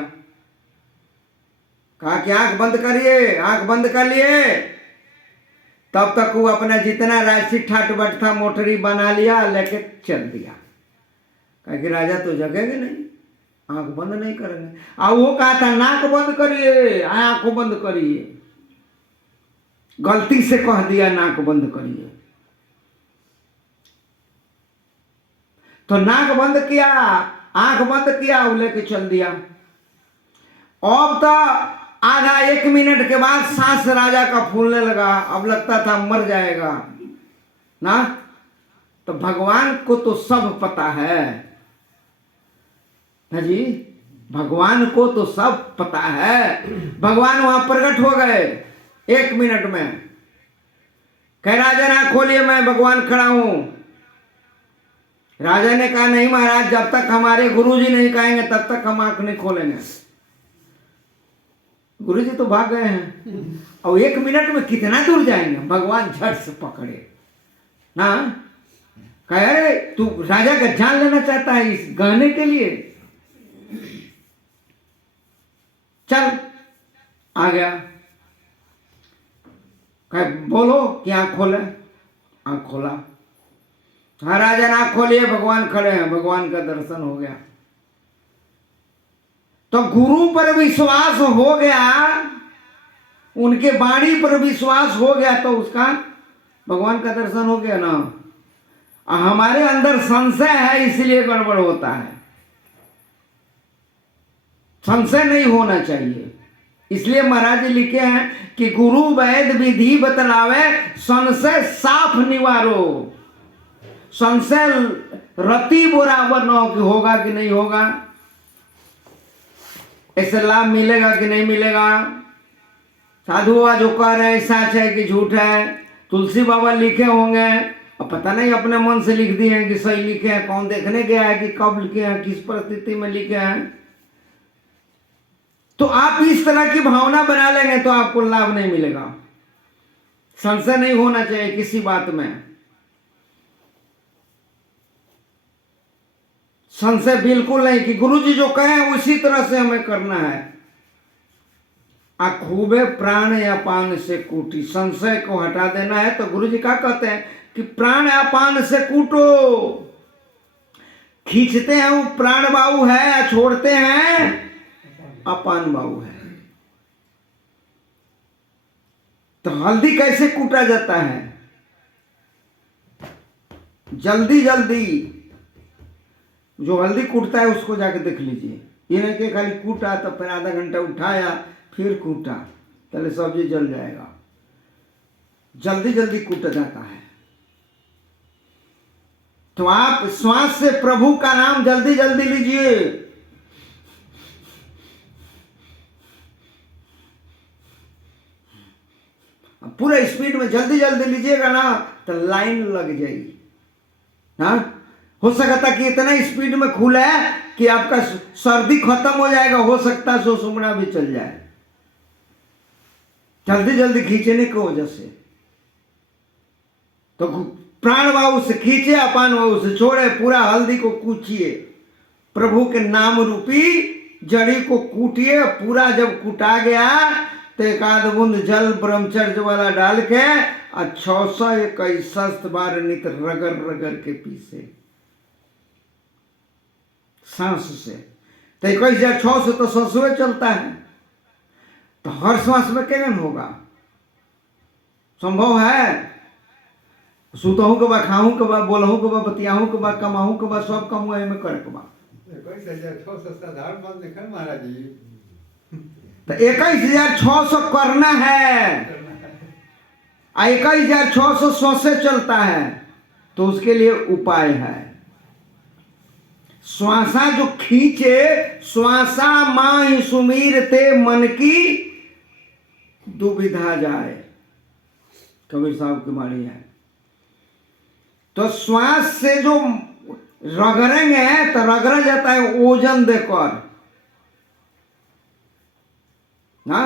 कहा कि आंख बंद करिए, आंख बंद कर लिए। तब तक वो अपना जितना राजसी ठाट बाट था मोटरी बना लिया, लेके चल दिया। कहा कि राजा तो जगेंगे नहीं, आंख बंद नहीं करेंगे। और वो कहा था नाक बंद करिए, आंख बंद करिए, गलती से कह दिया नाक बंद करिए। तो नाक बंद किया, आंख बंद किया, वो लेके चल दिया। अब तो आधा एक मिनट के बाद सांस राजा का फूलने लगा, अब लगता था मर जाएगा ना। तो भगवान को तो सब पता है ना जी, भगवान को तो सब पता है। भगवान वहां प्रकट हो गए एक मिनट में। कह राजा ना खोलिए, मैं भगवान खड़ा हूं। राजा ने कहा नहीं महाराज, जब तक हमारे गुरुजी नहीं कहेंगे तब तक हम आंख नहीं खोलेंगे। गुरुजी तो भाग गए हैं, और एक मिनट में कितना दूर जाएंगे। भगवान झट से पकड़े ना, कहे अरे तू राजा का जान लेना चाहता है इस गहने के लिए, चल। आ गया, कहे बोलो कि आंख खोले। आंख खोला, हाँ राजा ने आंख खोलिए, भगवान खड़े हैं, भगवान का दर्शन हो गया। तो गुरु पर विश्वास हो गया, उनके वाणी पर विश्वास हो गया, तो उसका भगवान का दर्शन हो गया ना। हमारे अंदर संशय है इसलिए गड़बड़ होता है। संशय नहीं होना चाहिए, इसलिए महाराज जी लिखे हैं कि गुरु वैद विधि बतलावे, संशय साफ निवारो। संशय रति बराबर न हो कि होगा कि नहीं होगा, ऐसे लाभ मिलेगा कि नहीं मिलेगा। साधु बाबा जो कह रहे हैं सच है कि झूठ है, तुलसी बाबा लिखे होंगे, अब पता नहीं अपने मन से लिख दिए हैं कि सही लिखे हैं, कौन देखने गया है कि कब लिखे हैं, किस परिस्थिति में लिखे हैं। तो आप इस तरह की भावना बना लेंगे तो आपको लाभ नहीं मिलेगा। संशय नहीं होना चाहिए किसी बात में, संशय बिल्कुल नहीं कि गुरुजी जो कहें उसी तरह से हमें करना है। खूबे प्राण अपान से कूटी, संशय को हटा देना है। तो गुरुजी क्या कहते हैं कि प्राण अपान से कूटो। खींचते हैं वो प्राण वायु है, छोड़ते हैं अपान वायु है। तो हल्दी कैसे कूटा जाता है? जल्दी जल्दी जो हल्दी कूटता है उसको जाके देख लीजिए। ये नहीं कि खाली कूटा तो फिर आधा घंटा उठाया फिर कूटा, पहले सब्जी जल जाएगा। जल्दी जल्दी कूटा जाता है। तो आप श्वास से प्रभु का नाम जल्दी जल्दी लीजिए। पूरे स्पीड में जल्दी जल्दी लीजिएगा ना तो लाइन लग जाएगी। हाँ, हो सकता कि इतना स्पीड में खुला है कि आपका सर्दी खत्म हो जाएगा, हो सकता है सुसुमना भी चल जाए, जल्दी जल्दी खींचने की वजह से। तो प्राण वायु से खींचे, अपान वायु से छोड़े, पूरा हल्दी को कूचिए, प्रभु के नाम रूपी जड़ी को कूटिए। पूरा जब कूटा गया तो एक आध बूंद जल ब्रह्मचर्य वाला डाल के 621 बार नित रगड़ रगड़ के पीसे सांस से। तो 21,600 तो सांसुए चलता है, तो हर श्वास में कैसे होगा? संभव है? सुतहू के बा, खाहू के बा, बोलहू के बा, बतियाहू के बा, कमाहू के बा, सब कम में करे के बा। 21,600 महाराज जी, तो 21,600 करना है, 21,600 श्वासे चलता है। तो उसके लिए उपाय है, श्वासा जो खींचे, श्वासा माही सुमीरते मन की दुविधा जाए, कबीर साहब की वाणी है। तो श्वास से जो रगड़ेंगे तो रगड़ा जाता है ओजन देकर ना।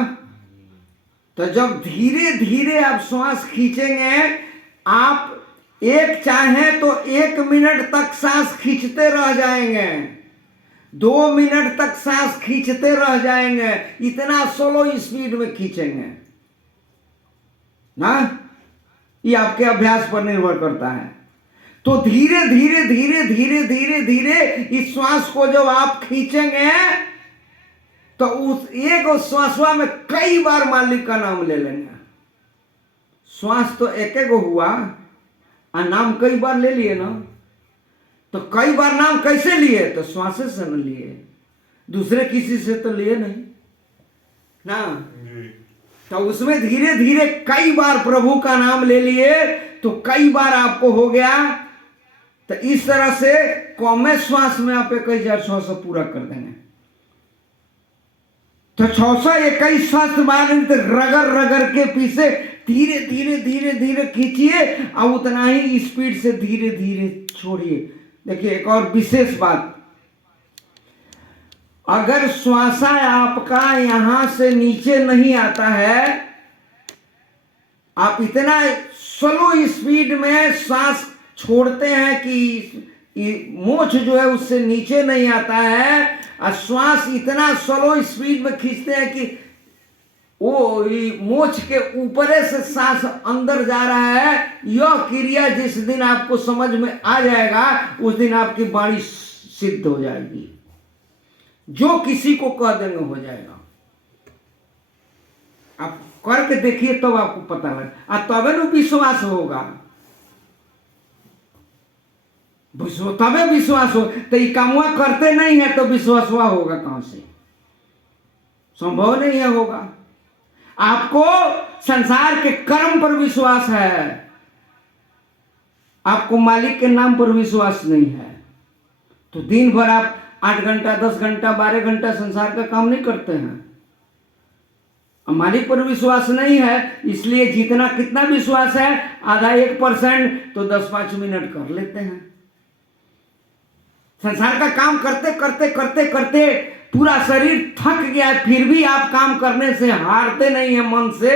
तो जब धीरे धीरे आप श्वास खींचेंगे, आप एक चाहे तो 1 मिनट तक सांस खींचते रह जाएंगे, 2 मिनट तक सांस खींचते रह जाएंगे, इतना स्लो स्पीड में खींचेंगे ना। ये आपके अभ्यास पर निर्भर करता है। तो धीरे धीरे धीरे धीरे धीरे धीरे इस श्वास को जब आप खींचेंगे तो उस एक श्वासवा में कई बार मालिक का नाम ले लेंगे। श्वास तो एक एक हुआ और नाम कई बार ले लिए ना। तो कई बार नाम कैसे लिए? तो श्वास से न लिए, दूसरे किसी से तो लिए नहीं ना। तो उसमें धीरे धीरे कई बार प्रभु का नाम ले लिए तो कई बार आपको हो गया। तो इस तरह से कौमे श्वास में आप 21,600 पूरा कर देंगे। तो 621 श्वास बाद रगड़ रगड़ के पीछे धीरे धीरे धीरे धीरे खींचिए और उतना ही स्पीड से धीरे धीरे छोड़िए। देखिए एक और विशेष बात, अगर श्वासा आपका यहां से नीचे नहीं आता है, आप इतना स्लो स्पीड में सांस छोड़ते हैं कि मोछ जो है उससे नीचे नहीं आता है, और श्वास इतना स्लो स्पीड में खींचते हैं कि वो मोछ के ऊपर से सांस अंदर जा रहा है। यह क्रिया जिस दिन आपको समझ में आ जाएगा उस दिन आपकी वाणी सिद्ध हो जाएगी, जो किसी को कह देंगे हो जाएगा। आप करके देखिए तब आपको पता लगे, तबे न विश्वास होगा। तबे विश्वास हो। तो ये कामवा करते नहीं है तो विश्वास हुआ होगा कहां से? संभव नहीं है होगा। आपको संसार के कर्म पर विश्वास है, आपको मालिक के नाम पर विश्वास नहीं है। तो दिन भर आप 8 घंटा 10 घंटा 12 घंटा संसार का काम नहीं करते हैं। मालिक पर विश्वास नहीं है, इसलिए जितना कितना विश्वास है, आधा 1% तो 10-5 मिनट कर लेते हैं। संसार का काम करते करते करते करते पूरा शरीर थक गया, फिर भी आप काम करने से हारते नहीं है मन से।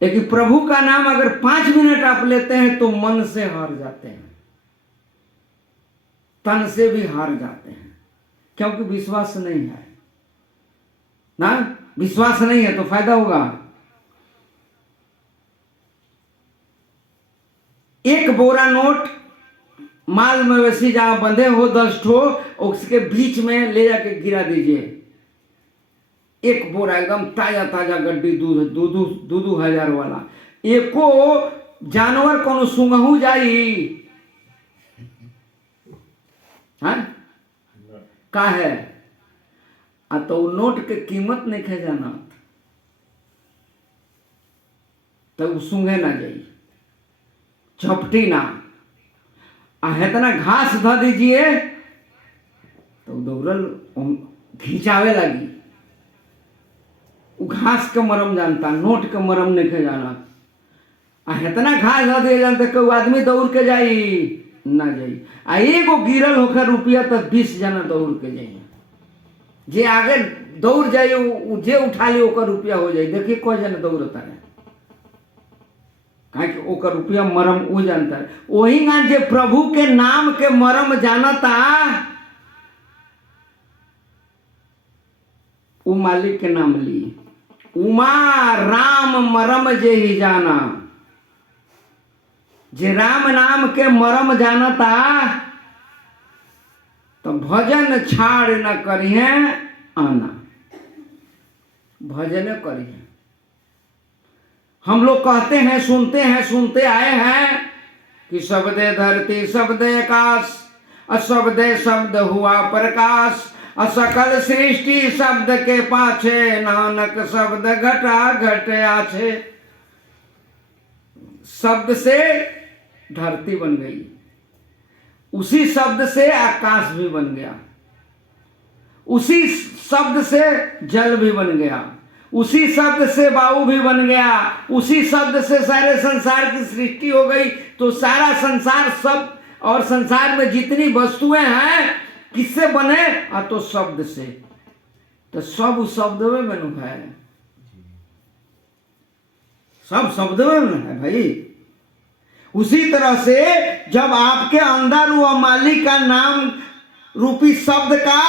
लेकिन प्रभु का नाम अगर 5 मिनट आप लेते हैं तो मन से हार जाते हैं, तन से भी हार जाते हैं, क्योंकि विश्वास नहीं है ना। विश्वास नहीं है तो फायदा होगा। एक बोरा नोट माल मवेशी जहां बंधे हो 10 ठो, उसके बीच में ले जाके गिरा दीजिए। एक बोरा एकदम ताजा ताजा गड्डी दूध 2,000 वाला, एको जानवर कोनो सुंगहू जाई हाँ का है? तो नोट के कीमत नहीं खे जाना, तो सूंघे ना जाई, झपटी ना। इतना घास ध दीजिए तो दौड़ल खिंचावे लगी। वो घास के मरम जानता, नोट के मरम नहीं जाना। इतना घास ध दिए जानते कोई आदमी दौड़ के जाई ना जाई। आ एगो गिरल होकर रुपया तो 20 जना दौड़ के जाइए। जे आगे दौड़ जाए जे उठा ली ओकर रुपया हो जाए। देखिए कोई जन दौड़ता है कहीं ओकर रुपया मरम वो जानता है। वही गान जे प्रभु के नाम के मरम जानता वो मालिक के नाम ली। उमा राम मरम जे ही जाना, जे राम नाम के मरम जानता तो भजन छाड़ न करिए आना। भजन करिए। हम लोग कहते हैं सुनते आए हैं कि शब्दे धरती शब्दे आकाश, अशब्दे शब्द हुआ प्रकाश, असकल सृष्टि शब्द के पाछे, नानक शब्द घटा घट आछे। शब्द से धरती बन गई, उसी शब्द से आकाश भी बन गया, उसी शब्द से जल भी बन गया, उसी शब्द से वायु भी बन गया, उसी शब्द से सारे संसार की सृष्टि हो गई। तो सारा संसार सब और संसार में जितनी वस्तुएं हैं किससे बने? तो शब्द से। तो सब उस शब्द में बनु है, सब शब्द में है भाई। उसी तरह से जब आपके अंदर वो मालिक का नाम रूपी शब्द का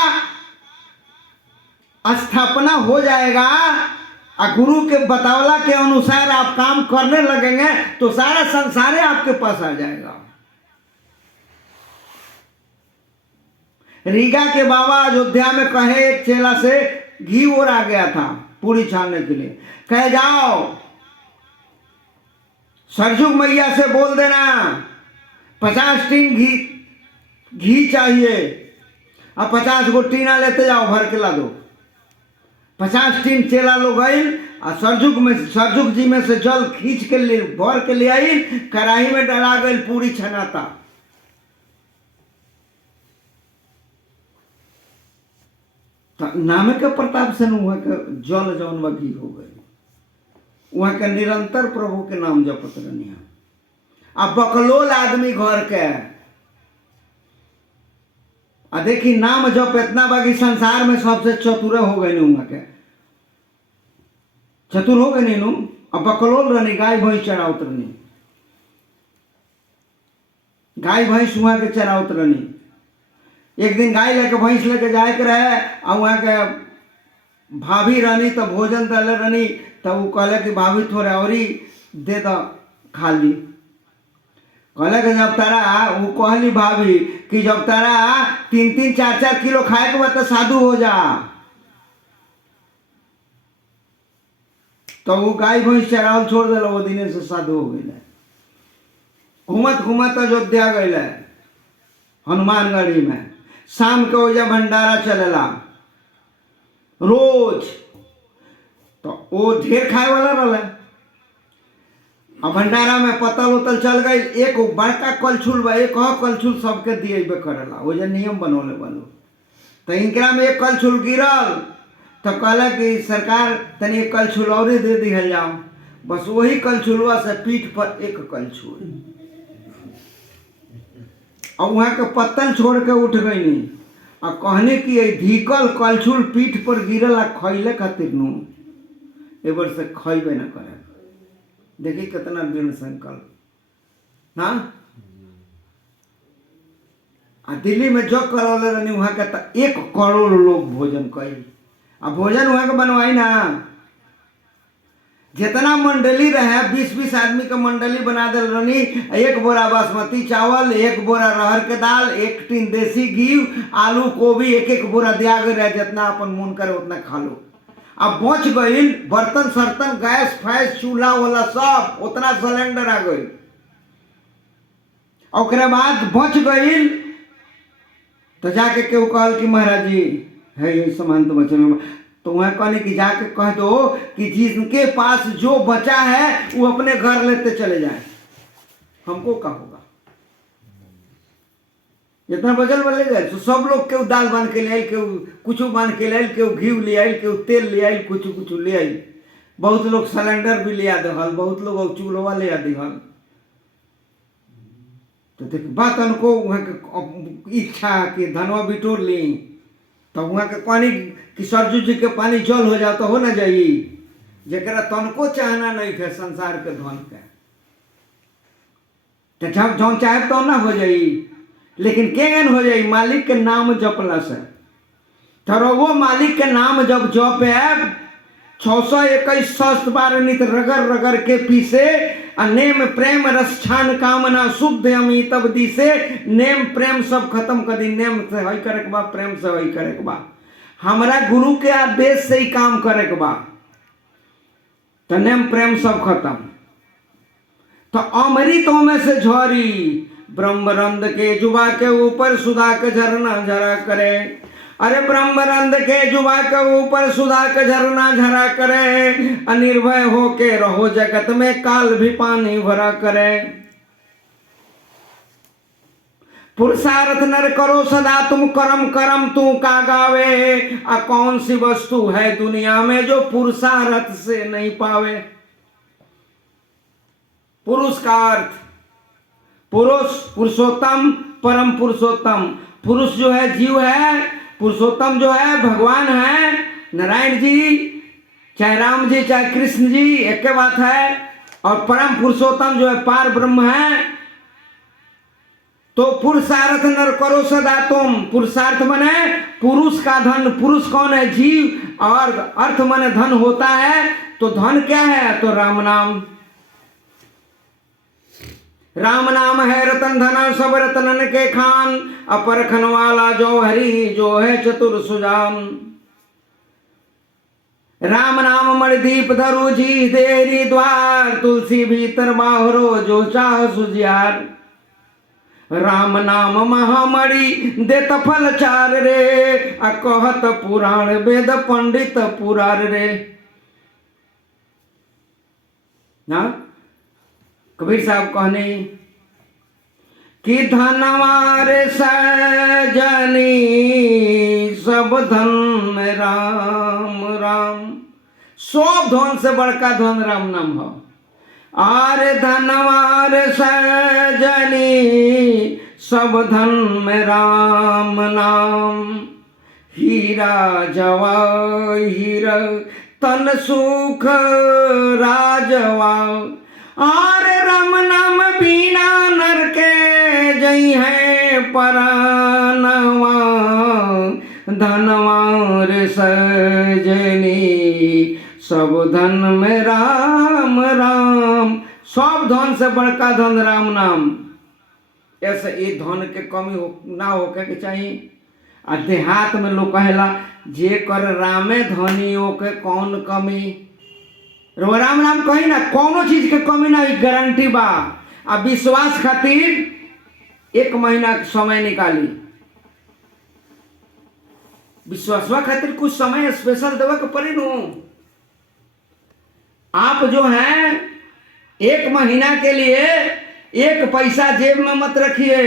स्थापना हो जाएगा और गुरु के बतौला के अनुसार आप काम करने लगेंगे तो सारा संसार आपके पास आ जाएगा। रीगा के बाबा अयोध्या में कहे एक चेला से घी और आ गया था पूरी छानने के लिए, कहे जाओ सरजुग मैया से बोल देना 50 टीन घी चाहिए और 50 गो टीना लेते जाओ भर के ला दो। 50 टीन चेला लोग आई और सरजुग जी में से जल खींच के लिए भर के ले आई, कढ़ाई में डला गई पूरी छनाता। तो नामे के प्रताप से वहाँ के जल जौन घी हो गई। वहाँ के निरंतर प्रभु के नाम जपत रहनी। अब बकलोल आदमी घर के देखी नाम जप इतना बाकी संसार में सबसे चतुर हो गए वहाँ के, चतुर हो गए नहीं। अब बकलोल रहनी, गाय भैंस चरावत रहनी, गाय भैंस वहाँ के चरावत रहनी। एक दिन गाय लेके भैंस लेके जाए के रहे और वहाँ के भाभी रहनी तो भोजन दले रहनी। तो वो कहले कि भाभी थोड़े और ही दे दो खा ली। कहले कि जब तारा वो कहली भाभी कि जब तारा 3-3 4-4 किलो खाए के बाद तो साधु हो जा। तो वो गाय भैंस चरावल छोड़ दिल, वो दिन से साधु हो गए। घूमत घूमत अयोध्या गए हनुमानगढ़ी में। शाम के वजह भंडारा चलेला रोज। तो वो ढेर खाए वाला रहा। अब भंडारा में पतल उतल चल गई। एक बड़का कलछुल बा, एक कलछुल सबके दिए करेला, वो जो नियम बनौले बनो। तो इनकरा में एक कलछुल गिरल तो कहला कि सरकार तनी एक कलछुल और दे दिया जाओ। बस वही कलछुलवा से पीठ पर एक कलछुल और वहाँ के पत्तल छोड़ के उठ गई नहीं। और कहने की धीकल कलछुल पीठ पर गिरल आ खैले खातिर नू एक बार से खैबे न करे। देखिए कितना दृढ़ संकल्प ना। दिल्ली में जो करौले रहनी वहाँ के 1 करोड़ लोग भोजन कई। अब भोजन वहाँ के बनवाई ना, जितना मंडली रहे 20-20 आदमी का मंडली बना दिल रहनी। 1 बोरा बासमती चावल, 1 बोरा रहर के दाल, 1 टीन देसी घी, आलू गोभी 1-1 बोरा दिया गया रहे। जितना अपन मन करे उतना खा लो। अब बच गई बर्तन सर्तन गैस फैस चूल्हा वाला सब, उतना सिलेंडर आ गई। और बाद बच गई तो जाके केहू कहल कि महाराज जी है ये सामान तो बचल। तो वह कहने की जाके कह दो कि जिनके पास जो बचा है वो अपने घर लेते चले जाए, हमको क्या होगा। जितना बचल बले गए तो सब लोग केहू दाल बांध के ले आयल, केहू कुछ बांध के ले आयल, केहू घी ले आयल, केहू तेल ले आयल, कुछ कुछ ले आयल। बहुत लोग सिलेंडर भी ले आ दिहल, बहुत लोग चूल्हा ले आ दिहल। तो देख बात उनको वहाँ के इच्छा कि धनवा बिटोर ली, तो वहाँ के पानी कि सरजू जी के पानी जल हो जाओ तो हो ना जाई। जरा तनको चाहना नहीं थे संसार के धन के, तो जब जौन चाहे तो ना हो जाई। लेकिन केन हो जाई? मालिक के नाम जपला से। तो वो मालिक के नाम जब जपे 621 सहस्त्र बार नित रगड़ रगड़ के पीसे, नेम प्रेम रस कामना शुद्ध अमित अवधि से। नेम प्रेम सब खत्म कर दी। नेम से हई करे के बा, प्रेम से हई करे के बा, हमारा गुरु के आदेश से ही काम करे के बा। तो नेम प्रेम सब खत्म। तो अमृतों में से झोरी ब्रह्मरंध के जुबा के ऊपर सुधा के झरना झरा करे। अरे ब्रह्मरंध के जुबा के ऊपर सुधा के झरना झरा करे। अनिर्भय हो के रहो जगत में, काल भी पानी भरा करे। पुरुषार्थ नर करो सदा तुम, कर्म कर्म तू का गावे। कौन सी वस्तु है दुनिया में जो पुरुषार्थ से नहीं पावे? पुरुष का अर्थ पुरुष, पुरुषोत्तम, परम पुरुषोत्तम। पुरुष जो है जीव है, पुरुषोत्तम जो है भगवान है, नारायण जी, चाहे राम जी चाहे कृष्ण जी, एक के बात है। और परम पुरुषोत्तम जो है पार ब्रह्म है। तो पुरुषार्थ नर करो सदा तुम। पुरुषार्थ मने पुरुष का धन। पुरुष कौन है? जीव। और अर्थ मने धन होता है। तो धन क्या है? तो राम नाम। राम नाम है रतन धन, सब रतनन के खान। अपरखन वाला जो हरि, जो है चतुर सुजान। राम नाम मणिदीप धरु जी देरी द्वार। तुलसी भीतर बाहरो जो चाह सुजियार। राम नाम महामणि देत फल चार रे। कहत पुराण वेद पंडित पुरार रे। ना कबीर साहब कहने कि धनवार सजनी सब धन में राम राम। सब धन से बड़का धन राम नाम हो। आरे धनवार सजनी सब धन में राम नाम। हीरा जवा हीरा तन सुख राजवा। और राम नाम बिना नर के जई है परानवा। धनवार सजनी सब धन में राम राम। सब धन से बड़का धन राम नाम। ऐसे ये धन के कमी ना होके के चाहिए। आ देहात में लोग कहेला जे कर रामे धनी होके कौन कमी। राम नाम कही ना, कोनो चीज के कमी ना, गारंटी बा। आ विश्वास खातिर 1 महीना समय निकाली। विश्वासवा खातिर कुछ समय स्पेशल देवे के पड़ी नु। आप जो हैं 1 महीना के लिए 1 पैसा जेब में मत रखिए,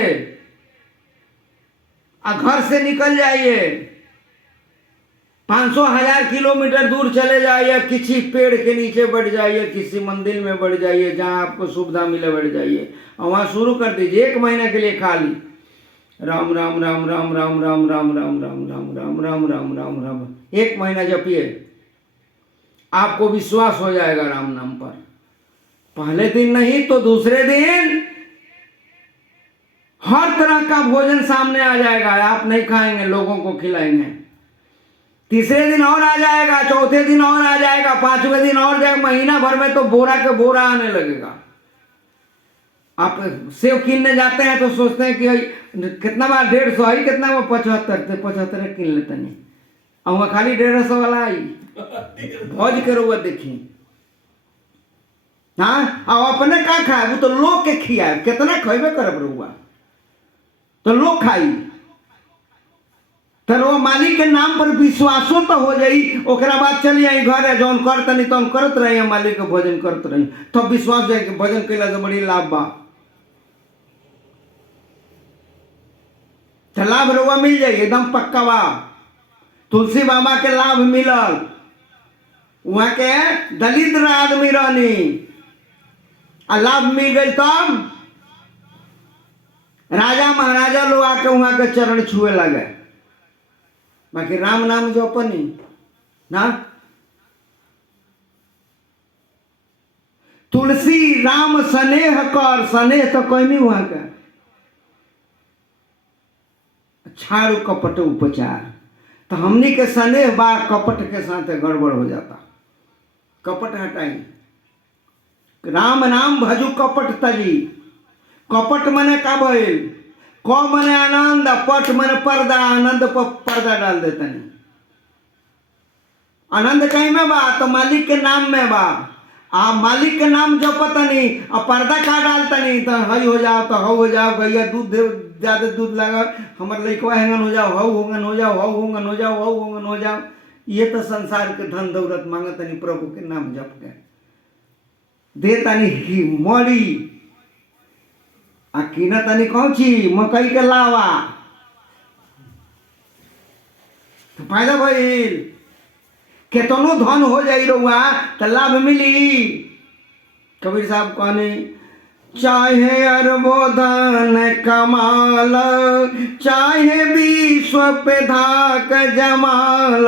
घर से निकल जाइए। 500,000 किलोमीटर दूर चले जाइए, किसी पेड़ के नीचे बैठ जाइए, किसी मंदिर में बैठ जाइए, जहां आपको सुविधा मिले बैठ जाइए और वहां शुरू कर दीजिए। 1 महीने के लिए खाली राम राम राम राम राम राम राम राम राम राम राम राम राम राम राम 1 महीना जपिए। आपको विश्वास हो जाएगा राम नाम पर। पहले दिन नहीं तो दूसरे दिन हर तरह का भोजन सामने आ जाएगा। आप नहीं खाएंगे, लोगों को खिलाएंगे। तीसरे दिन और आ जाएगा, चौथे दिन और आ जाएगा, 5वें दिन और जाएगा। महीना भर में तो बोरा के बोरा आने लगेगा। आप सेव कीनने जाते हैं तो सोचते हैं कि कितना बार 150 आई, कितना बार 75 कीन लेते नहीं। और वहाँ खाली 150 वाला आई भौज के रोग देखी। हाँ, और अपने का खाए, वो तो लोग के खियाए। कितना खेबे करब रुआ, तो लोग खाई। तो मालिक के नाम पर विश्वासो तो हो जाई। ओकरा बाद चली आई घर है जौन करत नहीं तो हम करत रही, मालिक के भोजन करत रही। तो विश्वास जाए कि भोजन कैला से बड़ी लाभ बा। तो लाभ रउआ मिल जाई, एकदम पक्का बा। तुलसी बाबा के लाभ मिलल, वहां के दलिद्र आदमी रहनी आ लाभ मिल गई, तब राजा महाराजा लोग आके वहां के चरण छुए लगे। बाकी राम नाम जो अपनी ना, तुलसी राम स्नेह कर, स्नेह तो कोई नहीं वहां का, छाड़ू कपट उपचार। तो हमनी के स्नेह बा कपट के साथ गड़बड़ हो जाता। कपट हटाई, राम नाम भजू कपट तजी। कपट मने का भइल, क मने आनंद, पट मने पर्दा, आनंद पर पर्दा डाल देतनी। आनंद कहीं में बा तो मालिक के नाम में बा, आ मालिक के नाम जपतनी आ पर्दा का डालतनी तो हई हो जाओ, तो हऊ हो जाओ, गैया दूध ज्यादा दूध लगा, हमार लइकवा हैंगन हो जाओ, हऊ होंगन हो जाओ, हऊ होंगन हो जाओ, हऊ होंगन हो जाओ। ये तो संसार के धन दौलत मांगतनी, प्रभु के नाम जप के देतनी ही मरी आ कीनतनी कौची मकई के लावा, तो फायदा भइल। केतनो धन हो जाई रउआ तो लाभ मिली। कबीर साहब कहने, चाहे अरबों धन कमाल, चाहे विश्व पे धाक जमाल,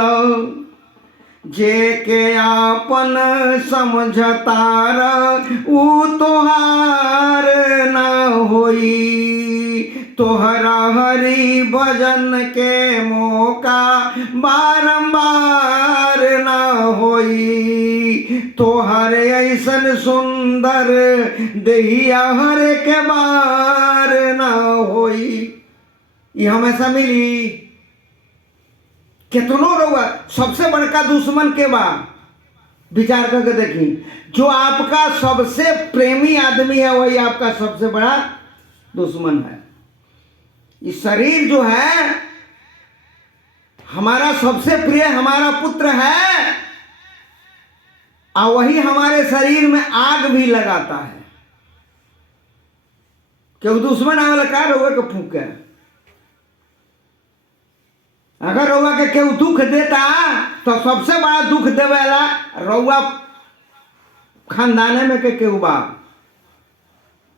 जे के आपन समझतार ऊ तोहार न होई। तोहरा हरि भजन के मौका बारंबार न होई। तोहर ऐसन सुंदर देहिया हर के बार न होई। ये हमेशा मिली। कितनो रहुआ, सबसे बड़का दुश्मन के बा, विचार करके देखी। जो आपका सबसे प्रेमी आदमी है वही आपका सबसे बड़ा दुश्मन है। ये शरीर जो है हमारा सबसे प्रिय हमारा पुत्र है, और वही हमारे शरीर में आग भी लगाता है। क्यों दुश्मन आवेला का रहुआ के फूके। अगर रउआ के केहू दुख देता तो सबसे बड़ा दुख देवेला रउआ खानदाने में के केहू बा,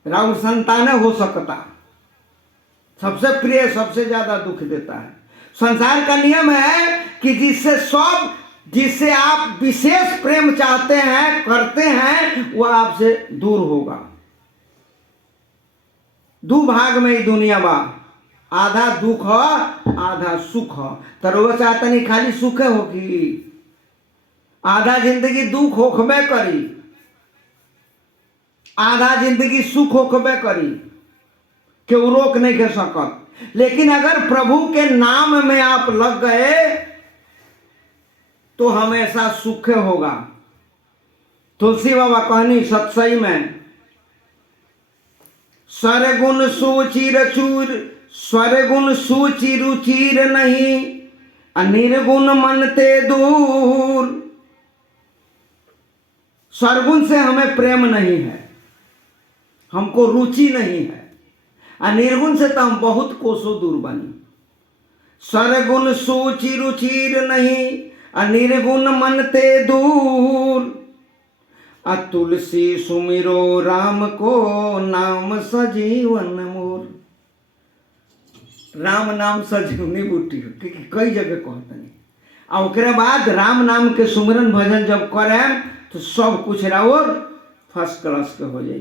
राउर संताने हो सकता। सबसे प्रिय सबसे ज्यादा दुख देता है। संसार का नियम है कि जिससे आप विशेष प्रेम चाहते हैं करते हैं वह आपसे दूर होगा। दो भाग में ही दुनिया बा, आधा दुख आधा सुख। तो रउआ चाहता नहीं खाली सुखे होगी, आधा जिंदगी दुख होखबे करी, आधा जिंदगी सुख होखबे करी, केहू रोक नहीं कर सकत। लेकिन अगर प्रभु के नाम में आप लग गए तो हमेशा सुख होगा। तुलसी बाबा कहनी सत्सई में, सरगुण सुचिर चूर, स्वरगुण सूचि रुचिर नहीं, निर्गुण मन ते दूर। सरगुण से हमें प्रेम नहीं है, हमको रुचि नहीं है, और निर्गुण से तो हम बहुत कोसों दूर बनी। सरगुण सूचि रुचिर नहीं, निर्गुण मन ते दूर। तुलसी सुमिरो राम को नाम सजीवन मोर। राम नाम सजीवनी बूटी कई जगह कहते नहीं। और ओकरे बाद राम नाम के सुमिरन भजन जब करें तो सब कुछ राउर फर्स्ट क्लास के हो जाए।